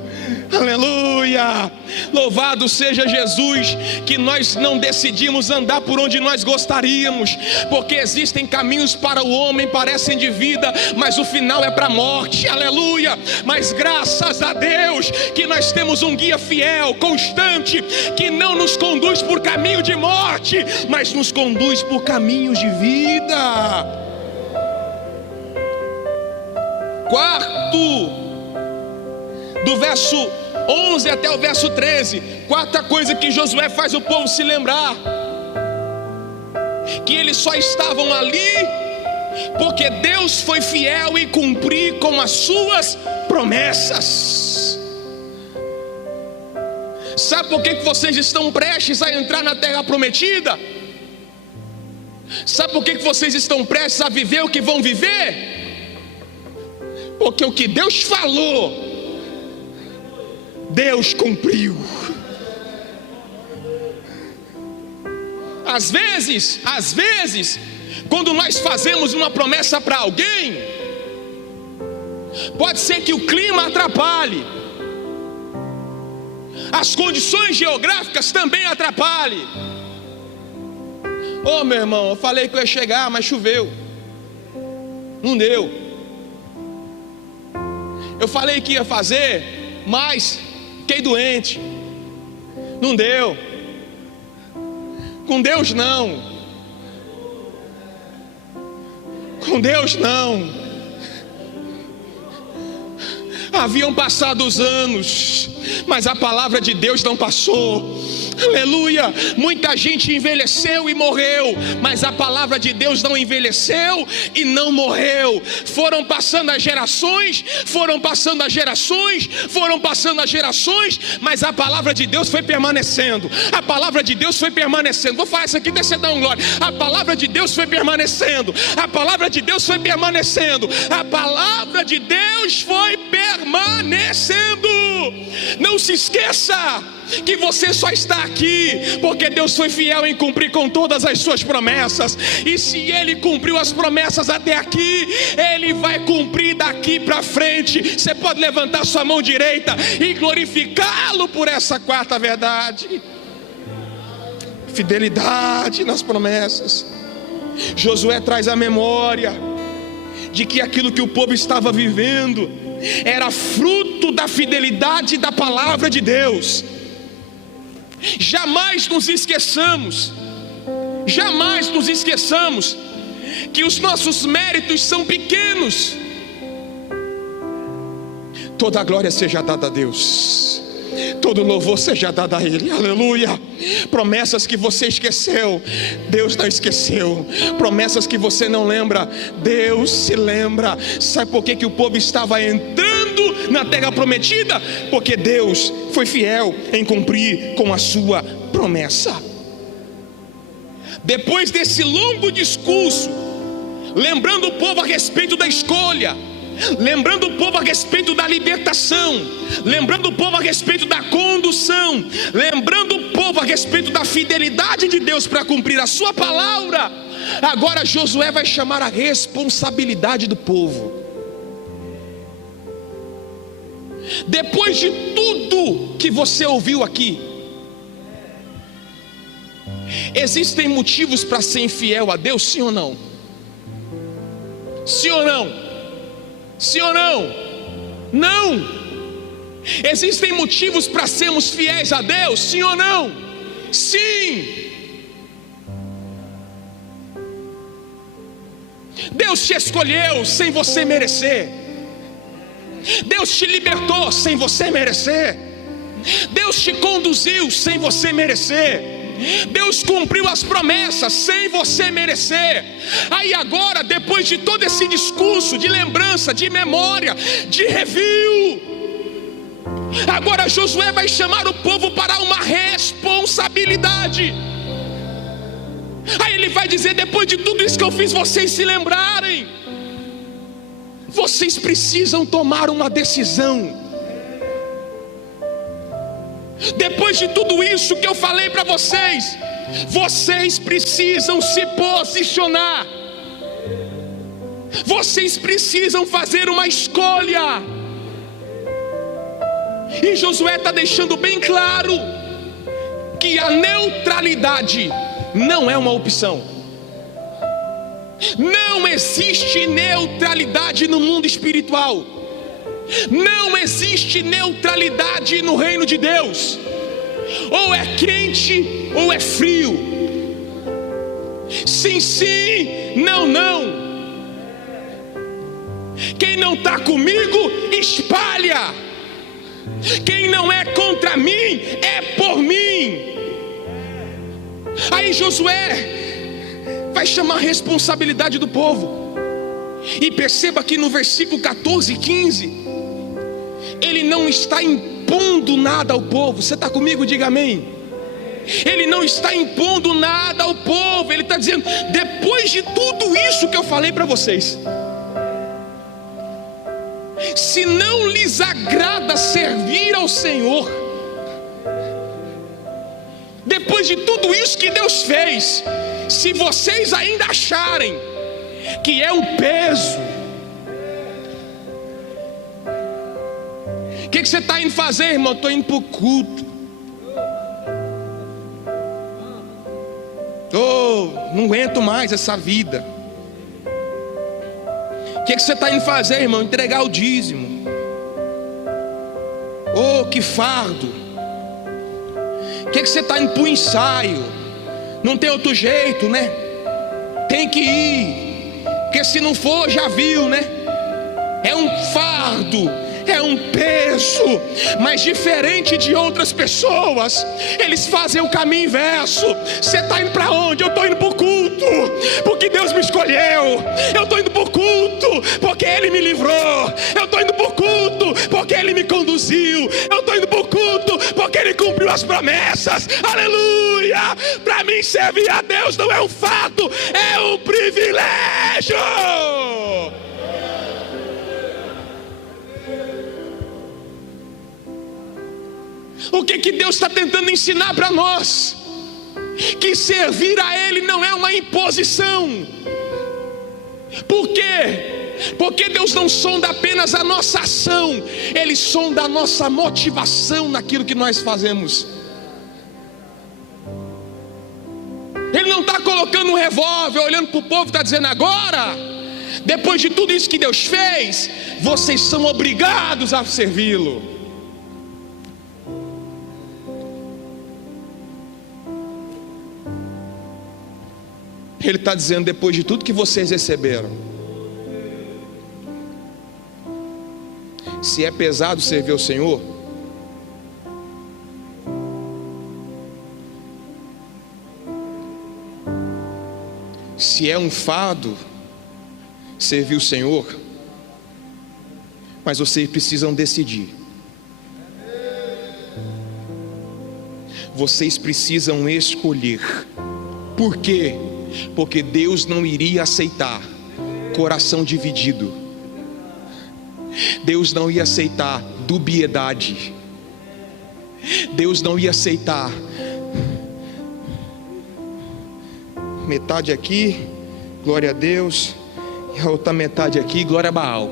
Aleluia! Louvado seja Jesus, que nós não decidimos andar por onde nós gostaríamos, porque existem caminhos para o homem, parecem de vida, mas o final é para a morte. Aleluia! Mas graças a Deus que nós temos um guia fiel, constante, que não nos conduz por caminho de morte, mas nos conduz por caminhos de vida. Quarto, do verso 11 até o verso 13, quarta coisa que Josué faz o povo se lembrar: que eles só estavam ali porque Deus foi fiel em cumprir com as suas promessas. Sabe por que vocês estão prestes a entrar na terra prometida? Sabe por que vocês estão prestes a viver o que vão viver? Porque o que Deus falou Deus cumpriu. Às vezes, quando nós fazemos uma promessa para alguém, pode ser que o clima atrapalhe, as condições geográficas também atrapalhem. Ô meu irmão, eu falei que eu ia chegar, mas choveu, não deu. Eu falei que ia fazer, mas fiquei doente, não deu. Com Deus não. Com Deus não. Haviam passado os anos, mas a palavra de Deus não passou. Aleluia. Muita gente envelheceu e morreu, mas a palavra de Deus não envelheceu e não morreu. Foram passando as gerações, mas a palavra de Deus foi permanecendo. A palavra de Deus foi permanecendo. Vou falar isso aqui, deixa eu dar um glória. A palavra de Deus foi permanecendo. A palavra de Deus foi permanecendo. A palavra de Deus foi permanecendo. Não se esqueça que você só está aqui porque Deus foi fiel em cumprir com todas as suas promessas. E se Ele cumpriu as promessas até aqui, Ele vai cumprir daqui para frente. Você pode levantar sua mão direita e glorificá-lo por essa quarta verdade. Fidelidade nas promessas. Josué traz a memória de que aquilo que o povo estava vivendo era fruto da fidelidade da palavra de Deus. Jamais nos esqueçamos que os nossos méritos são pequenos. Toda a glória seja dada a Deus, todo louvor seja dado a Ele, aleluia. Promessas que você esqueceu, Deus não esqueceu. Promessas que você não lembra, Deus se lembra. Sabe por que o povo estava entrando na terra prometida? Porque Deus foi fiel em cumprir com a sua promessa. Depois desse longo discurso, lembrando o povo a respeito da escolha, lembrando o povo a respeito da libertação, lembrando o povo a respeito da condução, lembrando o povo a respeito da fidelidade de Deus para cumprir a sua palavra, agora Josué vai chamar a responsabilidade do povo. Depois de tudo que você ouviu aqui, existem motivos para ser infiel a Deus, sim ou não? Sim ou não? Sim ou não? Não! Existem motivos para sermos fiéis a Deus, sim ou não? Sim! Deus te escolheu sem você merecer. Deus te libertou sem você merecer. Deus te conduziu sem você merecer. Deus cumpriu as promessas sem você merecer. Aí agora, depois de todo esse discurso de lembrança, de memória, de review, agora Josué vai chamar o povo para uma responsabilidade. Aí ele vai dizer: depois de tudo isso que eu fiz vocês se lembrarem, vocês precisam tomar uma decisão. Depois de tudo isso que eu falei para vocês, vocês precisam se posicionar. Vocês precisam fazer uma escolha. E Josué está deixando bem claro que a neutralidade não é uma opção. Não existe neutralidade no mundo espiritual. Não existe neutralidade no reino de Deus. Ou é quente ou é frio. Sim, sim, não, não. Quem não está comigo, espalha. Quem não é contra mim, é por mim. Aí Josué vai chamar a responsabilidade do povo. E perceba que no versículo 14 e 15, ele não está impondo nada ao povo. Você está comigo? Diga amém. Ele não está impondo nada ao povo. Ele está dizendo: depois de tudo isso que eu falei para vocês, Se não lhes agrada servir ao Senhor, depois de tudo isso que Deus fez, se vocês ainda acharem que é um peso, o que você está indo fazer, irmão? Estou indo para o culto. Não aguento mais essa vida. O que você está indo fazer, irmão? Entregar o dízimo. Que fardo. O que você está indo para o ensaio? Não tem outro jeito, né? Tem que ir, porque se não for, já viu, né? É um fardo, é um peso. Mas diferente de outras pessoas, eles fazem o caminho inverso. Você está indo para onde? Eu estou indo para o culto, porque Deus me escolheu. Eu estou indo para o culto, porque Ele me livrou. Eu estou indo para o culto, porque Ele me conduziu. Eu estou indo para o culto, porque Ele cumpriu as promessas. Aleluia! Para mim servir a Deus não é um fato, é um privilégio. O que Deus está tentando ensinar para nós? Que servir a Ele não é uma imposição. Por quê? Porque Deus não sonda apenas a nossa ação, Ele sonda a nossa motivação naquilo que nós fazemos. Ele não está colocando um revólver, olhando para o povo e está dizendo: agora, depois de tudo isso que Deus fez, vocês são obrigados a servi-lo. Ele está dizendo: depois de tudo que vocês receberam, se é pesado servir ao Senhor, se é um fardo servir o Senhor, mas vocês precisam decidir. Vocês precisam escolher. Por quê? Porque Deus não iria aceitar coração dividido. Deus não ia aceitar dubiedade. Deus não ia aceitar metade aqui, glória a Deus, e a outra metade aqui, glória a Baal.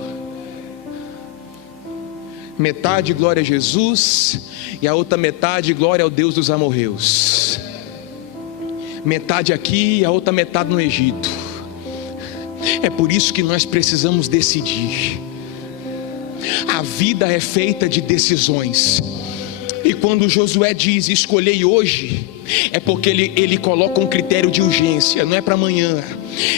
Metade glória a Jesus, e a outra metade glória ao Deus dos amorreus. Metade aqui e a outra metade no Egito. É por isso que nós precisamos decidir. A vida é feita de decisões. E quando Josué diz: escolhei hoje, é porque ele coloca um critério de urgência. Não é para amanhã,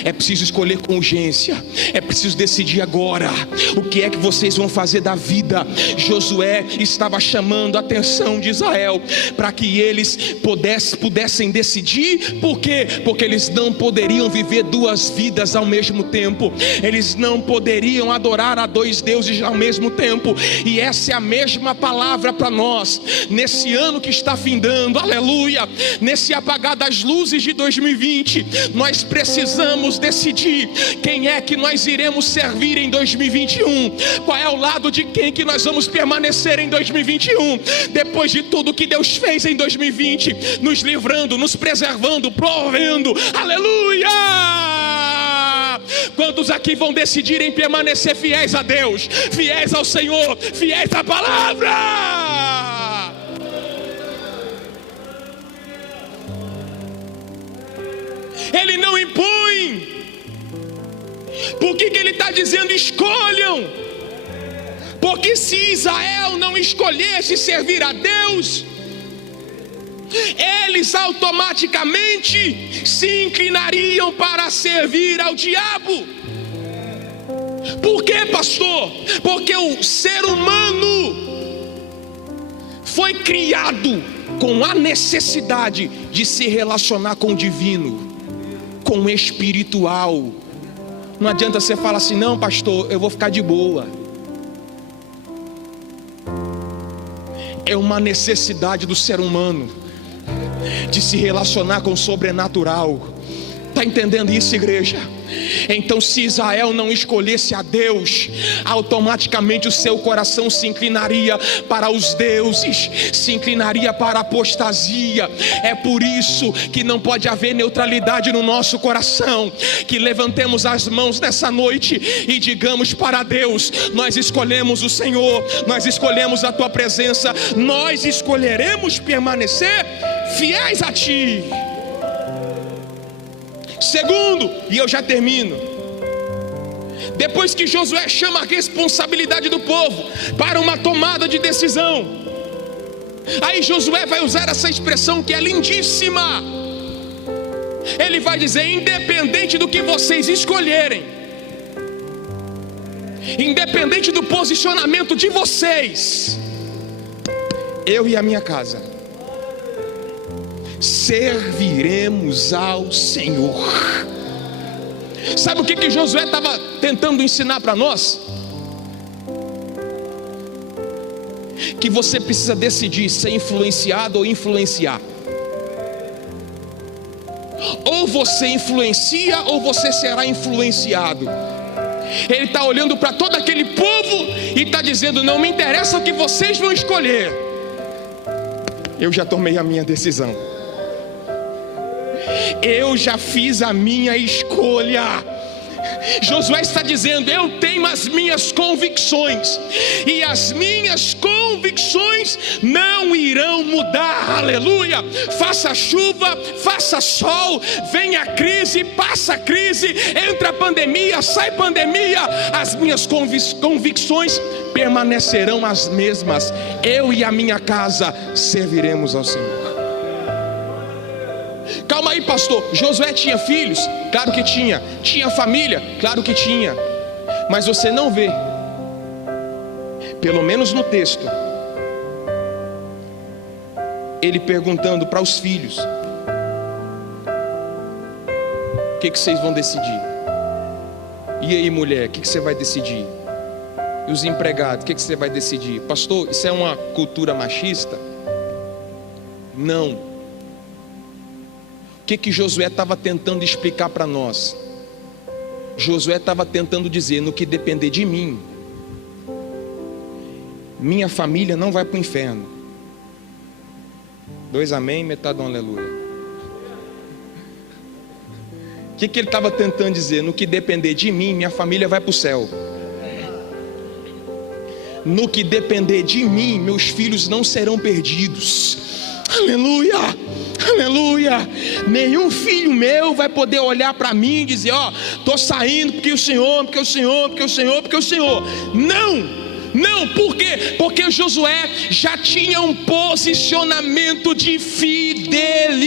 é preciso escolher com urgência. É preciso decidir agora o que é que vocês vão fazer da vida. Josué estava chamando a atenção de Israel para que eles pudessem decidir. Por quê? Porque eles não poderiam viver duas vidas ao mesmo tempo. Eles não poderiam adorar a dois deuses ao mesmo tempo. E essa é a mesma palavra para nós nesse ano que está findando. Aleluia! Nesse apagar das luzes de 2020, nós precisamos decidir quem é que nós iremos servir em 2021. Qual é o lado de quem que nós vamos permanecer em 2021? Depois de tudo que Deus fez em 2020, nos livrando, nos preservando, provendo. Aleluia! Quantos aqui vão decidir em permanecer fiéis a Deus, fiéis ao Senhor, fiéis à palavra? Ele não impõe. Por que ele está dizendo escolham? Porque se Israel não escolhesse servir a Deus, eles automaticamente se inclinariam para servir ao diabo. Por quê, pastor? Porque o ser humano foi criado com a necessidade de se relacionar com o divino, com o espiritual. Não adianta você falar assim: não, pastor, eu vou ficar de boa. É uma necessidade do ser humano de se relacionar com o sobrenatural. Está entendendo isso, igreja? Então, se Israel não escolhesse a Deus, automaticamente o seu coração se inclinaria para os deuses, se inclinaria para a apostasia. É por isso que não pode haver neutralidade no nosso coração. Que levantemos as mãos nessa noite e digamos para Deus: nós escolhemos o Senhor, nós escolhemos a tua presença, nós escolheremos permanecer fiéis a ti. Segundo, e eu já termino, depois que Josué chama a responsabilidade do povo para uma tomada de decisão, aí Josué vai usar essa expressão que é lindíssima. Ele vai dizer: independente do que vocês escolherem, independente do posicionamento de vocês, eu e a minha casa serviremos ao Senhor. Sabe o que Josué estava tentando ensinar para nós? Que você precisa decidir ser influenciado ou influenciar. Ou você influencia ou você será influenciado. Ele está olhando para todo aquele povo e está dizendo: não me interessa o que vocês vão escolher, eu já tomei a minha decisão, eu já fiz a minha escolha. Josué está dizendo: eu tenho as minhas convicções, e as minhas convicções não irão mudar. Aleluia. Faça chuva, faça sol, venha crise, passa crise, entra pandemia, sai pandemia, as minhas convicções permanecerão as mesmas. Eu e a minha casa serviremos ao Senhor. Calma aí, pastor. Josué tinha filhos? Claro que tinha. Tinha família? Claro que tinha. Mas você não vê, pelo menos no texto, ele perguntando para os filhos: o que vocês vão decidir? E aí, mulher, o que você vai decidir? E os empregados, o que você vai decidir? Pastor, isso é uma cultura machista? Não. O que Josué estava tentando explicar para nós? Josué estava tentando dizer: no que depender de mim, minha família não vai para o inferno. 2 amém, metade um aleluia. O que ele estava tentando dizer? No que depender de mim, minha família vai para o céu. No que depender de mim, meus filhos não serão perdidos. Aleluia, aleluia. Nenhum filho meu vai poder olhar para mim e dizer: ó, estou saindo porque o Senhor, porque o Senhor, porque o Senhor, porque o Senhor. Não. Não, por quê? Porque Josué já tinha um posicionamento de fidelidade.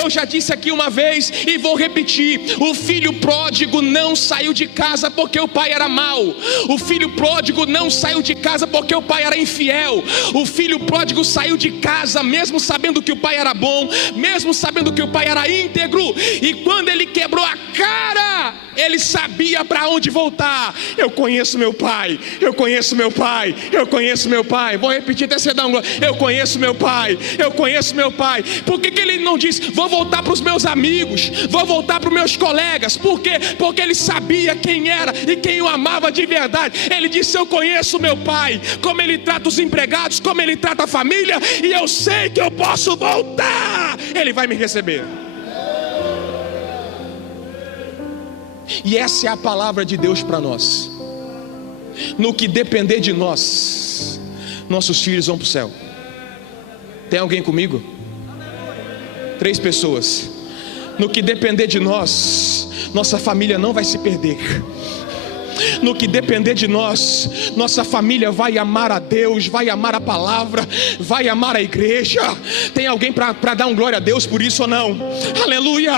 Eu já disse aqui uma vez e vou repetir: o filho pródigo não saiu de casa porque o pai era mau. O filho pródigo não saiu de casa porque o pai era infiel. O filho pródigo saiu de casa mesmo sabendo que o pai era bom, mesmo sabendo que o pai era íntegro. E quando ele quebrou a cara, ele sabia para onde voltar. Eu conheço meu pai, eu conheço meu pai, eu conheço meu pai. Vou repetir até você dar um glória. Eu conheço meu pai, eu conheço meu pai. Por que ele não diz: vou voltar para os meus amigos, vou voltar para os meus colegas? Por quê? Porque ele sabia quem era e quem o amava de verdade. Ele disse: eu conheço meu pai, como ele trata os empregados, como ele trata a família, e eu sei que eu posso voltar, ele vai me receber. E essa é a palavra de Deus para nós. No que depender de nós, nossos filhos vão para o céu. Tem alguém comigo? 3 pessoas. No que depender de nós, nossa família não vai se perder. No que depender de nós, nossa família vai amar a Deus, vai amar a palavra, vai amar a igreja. Tem alguém para dar um glória a Deus por isso ou não? Aleluia,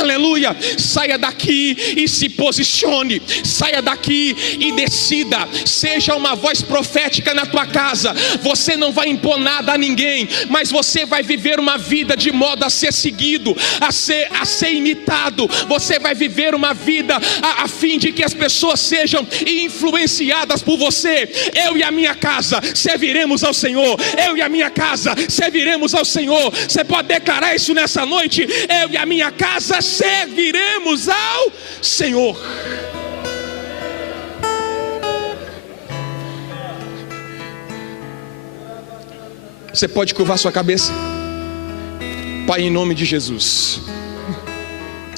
aleluia. Saia daqui e se posicione. Saia daqui e decida. Seja uma voz profética na tua casa. Você não vai impor nada a ninguém, mas você vai viver uma vida de modo a ser seguido, a ser imitado. Você vai viver uma vida a fim de que as pessoas sejam sejam influenciadas por você. Eu e a minha casa serviremos ao Senhor. Eu e a minha casa serviremos ao Senhor. Você pode declarar isso nessa noite? Eu e a minha casa serviremos ao Senhor. Você pode curvar sua cabeça? Pai, em nome de Jesus,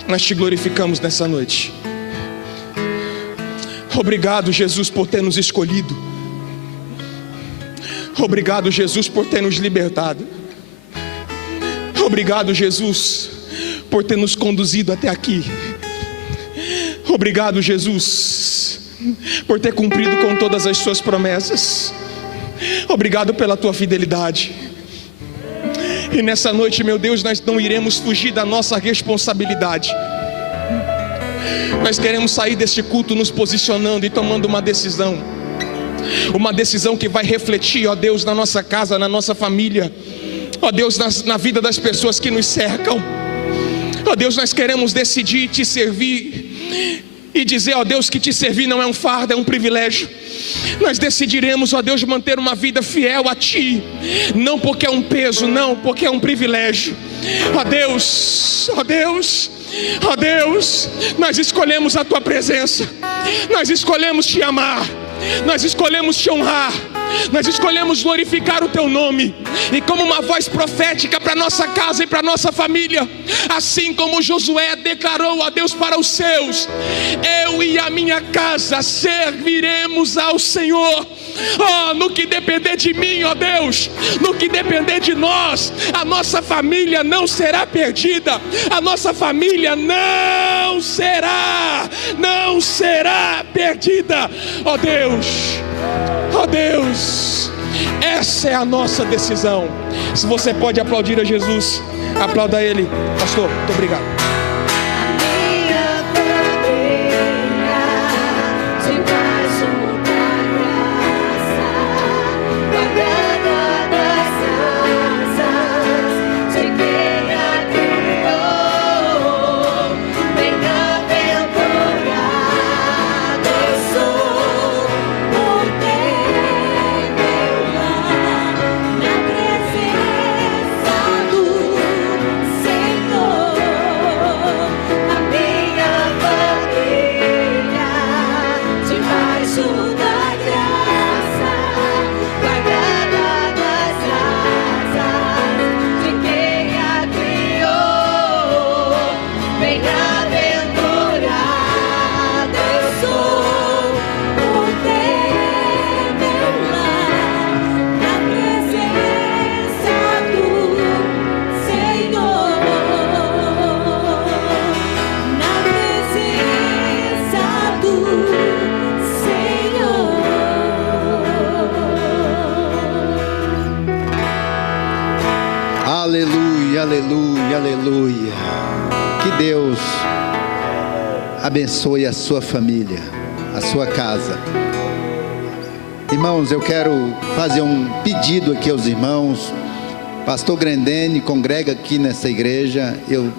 nós te glorificamos nessa noite. Obrigado, Jesus, por ter nos escolhido. Obrigado, Jesus, por ter nos libertado. Obrigado, Jesus, por ter nos conduzido até aqui. Obrigado, Jesus, por ter cumprido com todas as suas promessas. Obrigado pela tua fidelidade. E nessa noite, meu Deus, nós não iremos fugir da nossa responsabilidade. Nós queremos sair deste culto nos posicionando e tomando uma decisão. Uma decisão que vai refletir, ó Deus, na nossa casa, na nossa família. Ó Deus, na vida das pessoas que nos cercam. Ó Deus, nós queremos decidir te servir e dizer, ó Deus, que te servir não é um fardo, é um privilégio. Nós decidiremos, ó Deus, manter uma vida fiel a Ti, não porque é um peso, não, porque é um privilégio. Ó Deus, ó Deus, ó Deus, nós escolhemos a Tua presença, nós escolhemos Te amar, nós escolhemos Te honrar, nós escolhemos glorificar o Teu nome. E como uma voz profética para nossa casa e para nossa família, assim como Josué declarou a Deus para os seus: eu e a minha casa serviremos ao Senhor. Oh, no que depender de mim, ó Deus, no que depender de nós, a nossa família não será perdida, a nossa família não será perdida. Ó Deus, ó Deus, essa é a nossa decisão. Se você pode aplaudir a Jesus, aplauda a Ele. Pastor, muito obrigado. Aleluia, aleluia, aleluia. Que Deus abençoe a sua família, a sua casa. Irmãos, eu quero fazer um pedido aqui aos irmãos. Pastor Grendene congrega aqui nessa igreja. Eu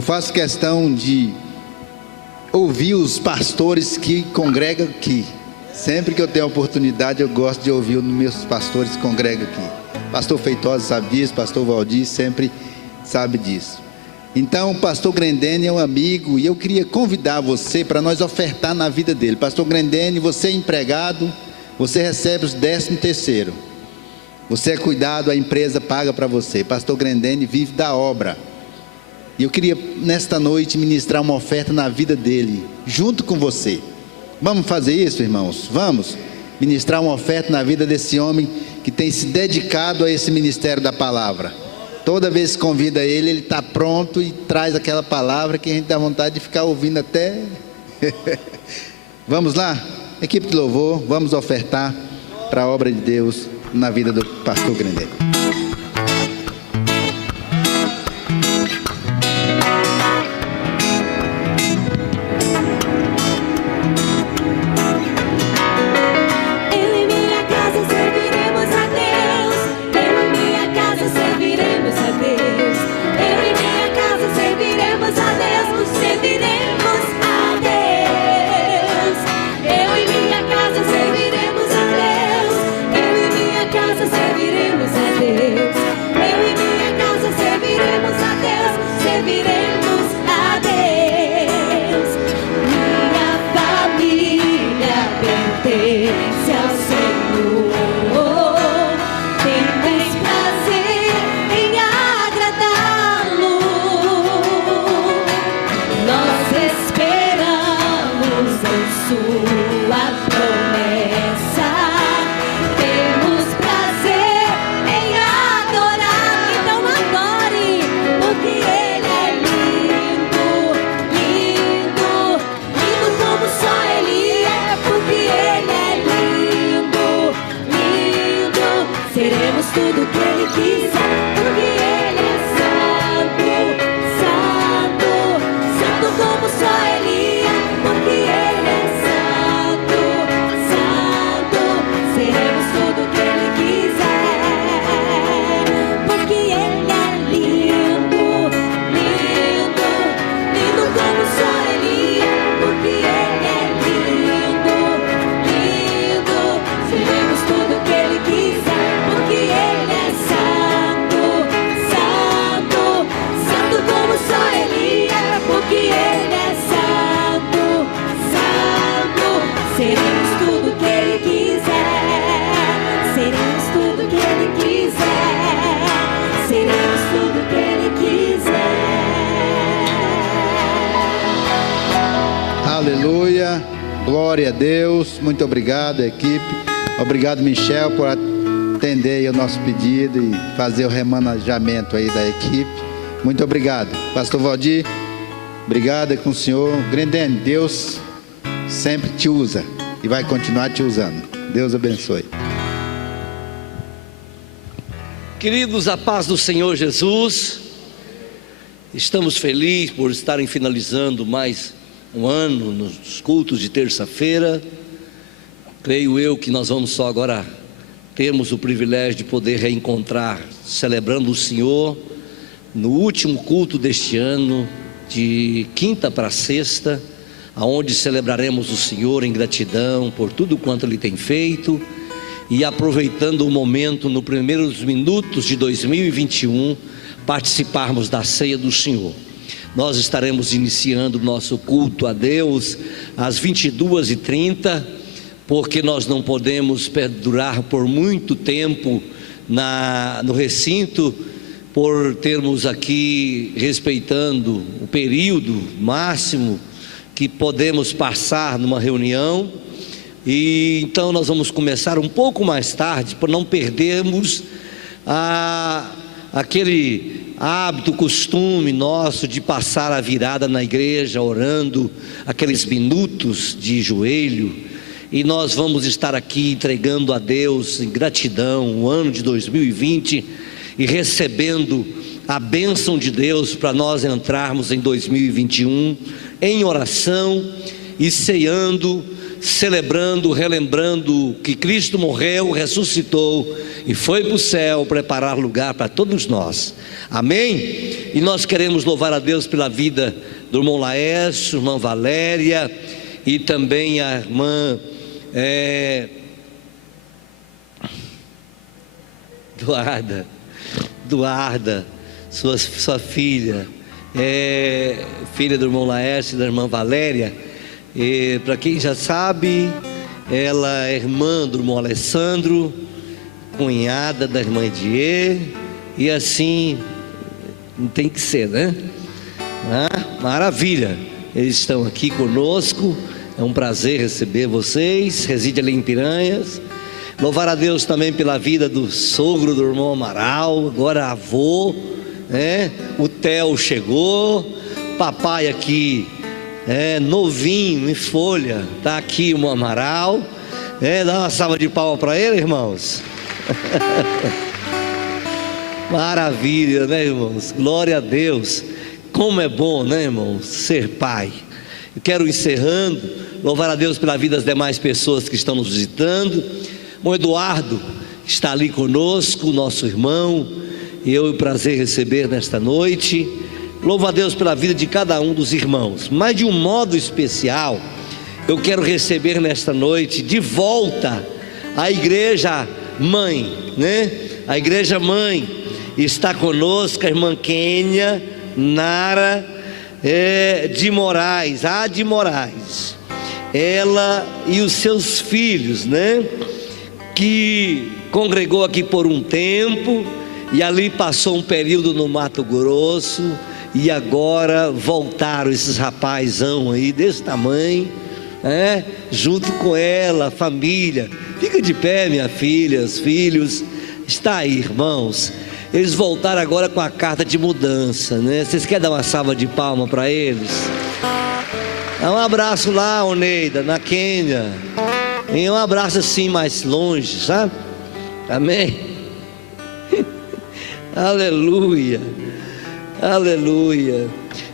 faço questão de ouvir os pastores que congregam aqui. Sempre que eu tenho a oportunidade, eu gosto de ouvir os meus pastores que congregam aqui. Pastor Feitosa sabe disso, pastor Valdir sempre sabe disso. Então, o pastor Grendene é um amigo e eu queria convidar você para nós ofertar na vida dele. Pastor Grendene, você é empregado, você recebe os 13º. Você é cuidado, a empresa paga para você. Pastor Grendene vive da obra. E eu queria, nesta noite, ministrar uma oferta na vida dele, junto com você. Vamos fazer isso, irmãos? Vamos ministrar uma oferta na vida desse homem que tem se dedicado a esse ministério da palavra. Toda vez que convida ele, ele está pronto e traz aquela palavra que a gente dá vontade de ficar ouvindo até... Vamos lá? Equipe de louvor, vamos ofertar para a obra de Deus na vida do pastor Grendene. Serviremos a Deus. seremos tudo que Ele quiser, porque Ele é santo, santo, santo como só Ele é, porque Ele é santo, santo, seremos tudo que Ele quiser, porque Ele é lindo, lindo, lindo como só Ele é, porque Ele é lindo, lindo, seremos tudo que Ele quiser, porque Ele é santo, santo, santo como só Ele é, porque Ele é santo, santo, seremos tudo que Ele quiser, seremos tudo que Ele quiser, seremos tudo que Ele quiser. Aleluia, glória a Deus, muito obrigado, equipe. Obrigado, Michel, por atender aí o nosso pedido e fazer o remanejamento aí da equipe. Muito obrigado. Pastor Valdir, obrigado, é com o senhor. Grandene, Deus sempre te usa e vai continuar te usando. Deus abençoe. Queridos, a paz do Senhor Jesus, estamos felizes por estarem finalizando mais um ano nos cultos de terça-feira. Creio eu que nós vamos só agora termos o privilégio de poder reencontrar, celebrando o Senhor, no último culto deste ano, de quinta para sexta, aonde celebraremos o Senhor em gratidão por tudo quanto Ele tem feito, e aproveitando o momento, nos primeiros minutos de 2021, participarmos da ceia do Senhor. Nós estaremos iniciando o nosso culto a Deus às 22h30, porque nós não podemos perdurar por muito tempo no recinto, por termos aqui, respeitando o período máximo que podemos passar numa reunião. E então nós vamos começar um pouco mais tarde, para não perdermos aquele hábito, costume nosso de passar a virada na igreja orando, aqueles minutos de joelho. E nós vamos estar aqui entregando a Deus em gratidão o ano de 2020 e recebendo a bênção de Deus para nós entrarmos em 2021 em oração e ceando, celebrando, relembrando que Cristo morreu, ressuscitou e foi para o céu preparar lugar para todos nós. Amém? E nós queremos louvar a Deus pela vida do irmão Laércio, irmã Valéria e também a irmã Eduarda, sua filha, filha do irmão Laércio e da irmã Valéria. Para quem já sabe, ela é irmã do irmão Alessandro, cunhada da irmã Edier, e assim tem que ser, né? Maravilha, eles estão aqui conosco, é um prazer receber vocês. Reside ali em Piranhas. Louvar a Deus também pela vida do sogro do irmão Amaral, agora avô, né? O Theo chegou, papai aqui novinho, em folha, está aqui o Amaral, dá uma salva de palmas para ele, irmãos. Maravilha, né, irmãos? Glória a Deus. Como é bom, né, irmãos, ser pai. Eu quero encerrando, louvar a Deus pela vida das demais pessoas que estão nos visitando. O Eduardo está ali conosco, nosso irmão, e eu o prazer receber nesta noite. Louvo a Deus pela vida de cada um dos irmãos, mas de um modo especial, eu quero receber nesta noite de volta a igreja mãe, né? A igreja mãe está conosco, a irmã Kênia Nara de Moraes, ela e os seus filhos, né? Que congregou aqui por um tempo e ali passou um período no Mato Grosso. E agora voltaram esses rapazão aí desse tamanho, junto com ela, a família. Fica de pé, minha filha, os filhos. Está aí, irmãos. Eles voltaram agora com a carta de mudança, né? Vocês querem dar uma salva de palmas para eles? Dá um abraço lá, Oneida, na Quênia. E um abraço assim mais longe, sabe? Amém? Aleluia, aleluia.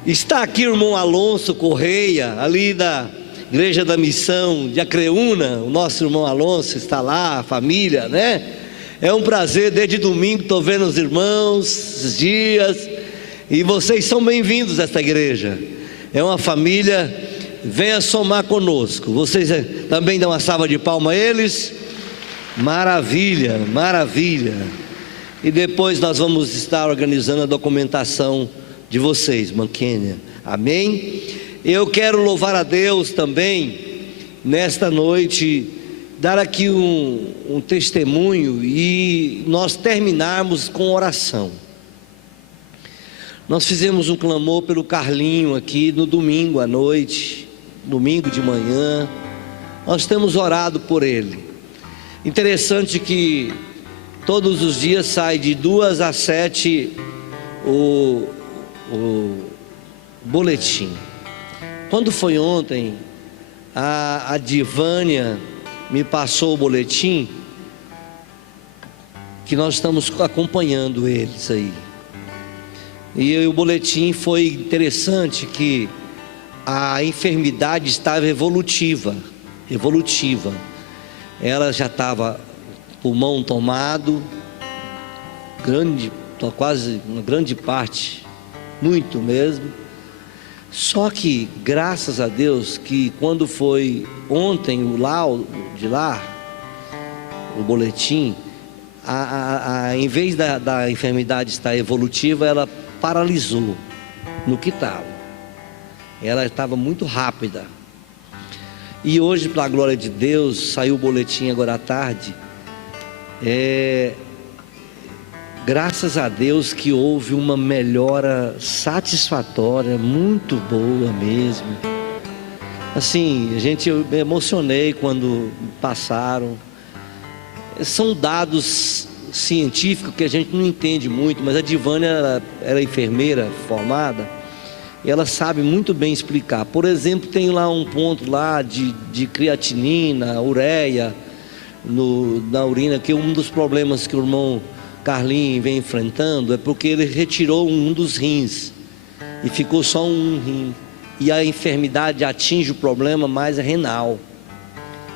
Está aqui o irmão Alonso Correia, ali da Igreja da Missão de Acreúna. O nosso irmão Alonso está lá, a família, né? É um prazer, desde domingo estou vendo os irmãos, esses dias, e vocês são bem-vindos a esta igreja. É uma família, venha somar conosco. Vocês também dão uma salva de palmas a eles. Maravilha, maravilha. E depois nós vamos estar organizando a documentação de vocês, Manquênia. Amém? Eu quero louvar a Deus também, nesta noite, dar aqui um testemunho e nós terminarmos com oração. Nós fizemos um clamor pelo Carlinho aqui no domingo à noite, domingo de manhã. Nós temos orado por ele. Interessante que todos os dias sai de 2 às 7 o boletim. Quando foi ontem, a Divânia me passou o boletim, que nós estamos acompanhando eles aí. E o boletim foi interessante, que a enfermidade estava evolutiva. Ela já estava pulmão tomado, quase uma grande parte, muito mesmo. Só que, graças a Deus, que quando foi ontem o boletim, em vez da enfermidade estar evolutiva, ela paralisou no que estava. Ela estava muito rápida. E hoje, pela glória de Deus, saiu o boletim agora à tarde. Graças a Deus que houve uma melhora satisfatória, muito boa mesmo. Assim, eu me emocionei quando passaram. São dados científicos que a gente não entende muito, mas a Divânia era enfermeira formada, e ela sabe muito bem explicar. Por exemplo, tem lá um ponto lá de creatinina, ureia na urina, que um dos problemas que o irmão Carlinhos vem enfrentando é porque ele retirou um dos rins e ficou só um rim, e a enfermidade atinge o problema mais renal.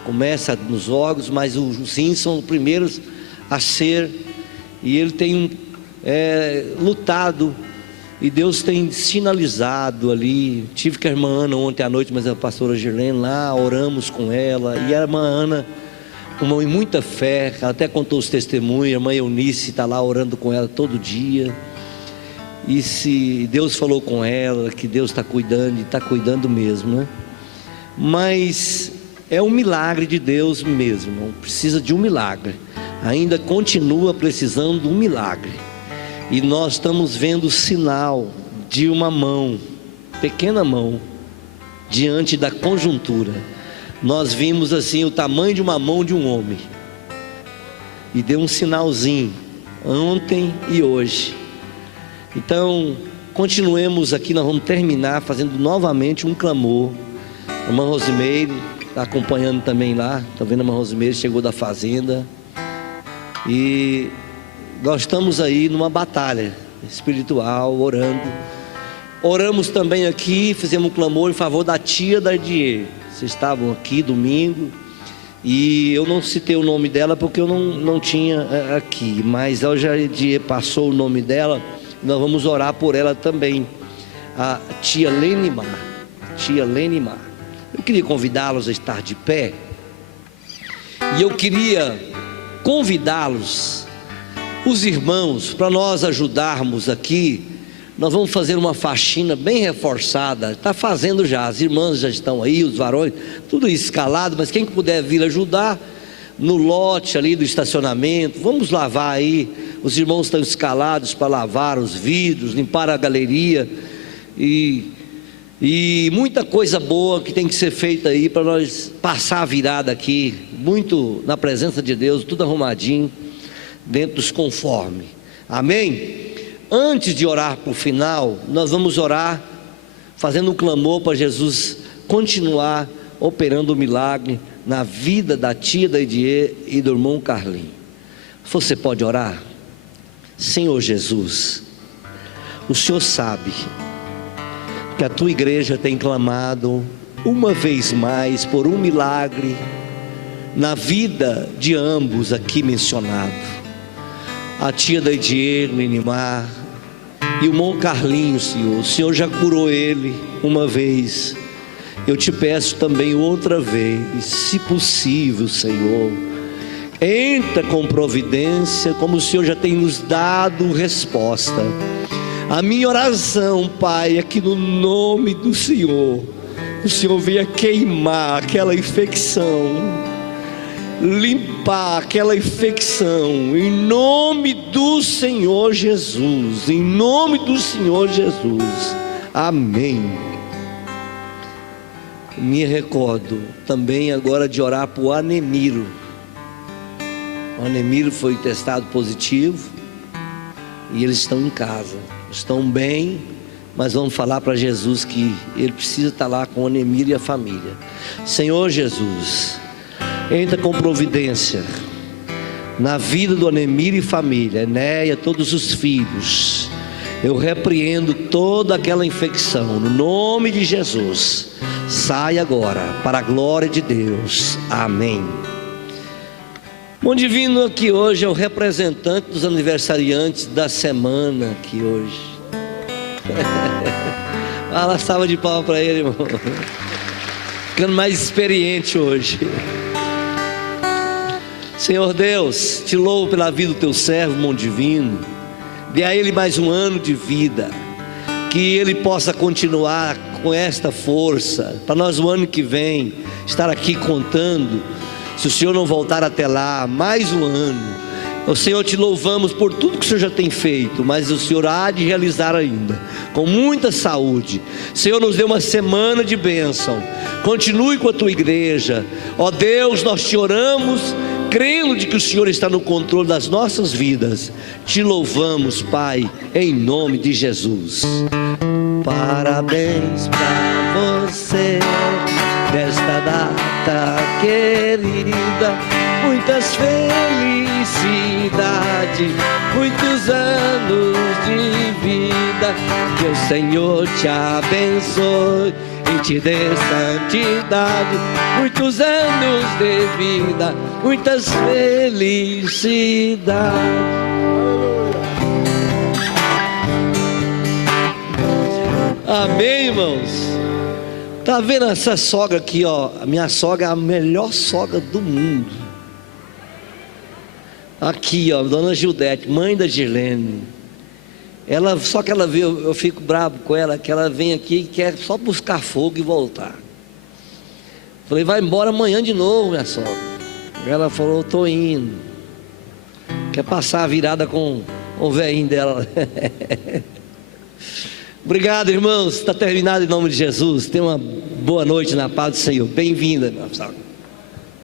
Começa nos órgãos, mas os rins são os primeiros a ser, e ele tem lutado, e Deus tem sinalizado ali. Tive com a irmã Ana ontem à noite, mas a pastora Girlene lá, oramos com ela, e a irmã Ana, uma mãe muita fé, ela até contou os testemunhos. A irmã Eunice está lá orando com ela todo dia, e se Deus falou com ela que Deus está cuidando, e está cuidando mesmo, né? Mas é um milagre de Deus mesmo, não precisa de um milagre, ainda continua precisando de um milagre. E nós estamos vendo o sinal de uma mão, pequena mão, diante da conjuntura. Nós vimos assim o tamanho de uma mão de um homem, e deu um sinalzinho ontem e hoje. Então continuemos aqui. Nós vamos terminar fazendo novamente um clamor. A irmã Rosimeire está acompanhando também lá. Está vendo? A irmã Rosimeire chegou da fazenda, e nós estamos aí numa batalha espiritual, orando. Oramos também aqui, fizemos um clamor em favor da tia da Edier. Vocês estavam aqui domingo, e eu não citei o nome dela porque eu não tinha aqui, mas a Edier passou o nome dela. Nós vamos orar por ela também, a tia Lenimar. Eu queria convidá-los a estar de pé, e eu queria convidá-los, os irmãos, para nós ajudarmos aqui. Nós vamos fazer uma faxina bem reforçada. Está fazendo já, as irmãs já estão aí, os varões, tudo escalado, mas quem puder vir ajudar no lote ali do estacionamento, vamos lavar aí. Os irmãos estão escalados para lavar os vidros, limpar a galeria, e muita coisa boa que tem que ser feita aí para nós passar a virada aqui, muito na presença de Deus, tudo arrumadinho, dentro dos conformes. Amém? Antes de orar para o final, nós vamos orar fazendo um clamor para Jesus continuar operando o milagre na vida da tia da Edier e do irmão Carlinhos. Você pode orar? Senhor Jesus, o Senhor sabe que a tua igreja tem clamado uma vez mais por um milagre na vida de ambos aqui mencionados, a tia da Edier, Ninimar, e o irmão Carlinhos. Senhor, o Senhor já curou ele uma vez, eu te peço também outra vez, se possível, Senhor, entra com providência, como o Senhor já tem nos dado resposta. A minha oração, Pai, é que no nome do Senhor, o Senhor venha queimar aquela infecção, limpar aquela infecção, em nome do Senhor Jesus, em nome do Senhor Jesus, amém. Me recordo também agora de orar por Anemiro. O Anemiro foi testado positivo e eles estão em casa, estão bem, mas vamos falar para Jesus que ele precisa estar lá com o Anemiro e a família. Senhor Jesus, entra com providência na vida do Anemiro e família, Enéia, todos os filhos. Eu repreendo toda aquela infecção no nome de Jesus. Sai agora para a glória de Deus, amém. Bom divino, aqui hoje é o representante dos aniversariantes da semana aqui hoje. Uma salva de palmas para ele, irmão. Ficando mais experiente hoje. Senhor Deus, te louvo pela vida do teu servo, irmão divino. Dê a ele mais um ano de vida, que ele possa continuar com esta força, para nós o ano que vem estar aqui contando, se o Senhor não voltar até lá, mais um ano. O Senhor, te louvamos por tudo que o Senhor já tem feito, mas o Senhor há de realizar ainda, com muita saúde. Senhor, nos dê uma semana de bênção, continue com a tua igreja, ó Deus, nós te oramos, crendo de que o Senhor está no controle das nossas vidas. Te louvamos, Pai, em nome de Jesus. Parabéns para você nesta data querida, muitas felicidades, muitos anos de vida, que o Senhor te abençoe e te dê santidade, muitos anos de vida, muitas felicidades. Amém, irmãos. Tá vendo essa sogra aqui, ó? A minha sogra é a melhor sogra do mundo. Aqui, ó, dona Gildete, mãe da Girlene. Ela, só que ela vê, eu fico bravo com ela, que ela vem aqui e quer só buscar fogo e voltar. Falei, vai embora amanhã de novo, minha sogra. Ela falou, tô indo. Quer passar a virada com o velhinho dela. Obrigado, irmãos. Está terminado em nome de Jesus. Tenha uma boa noite na paz do Senhor. Bem-vinda, minha sogra.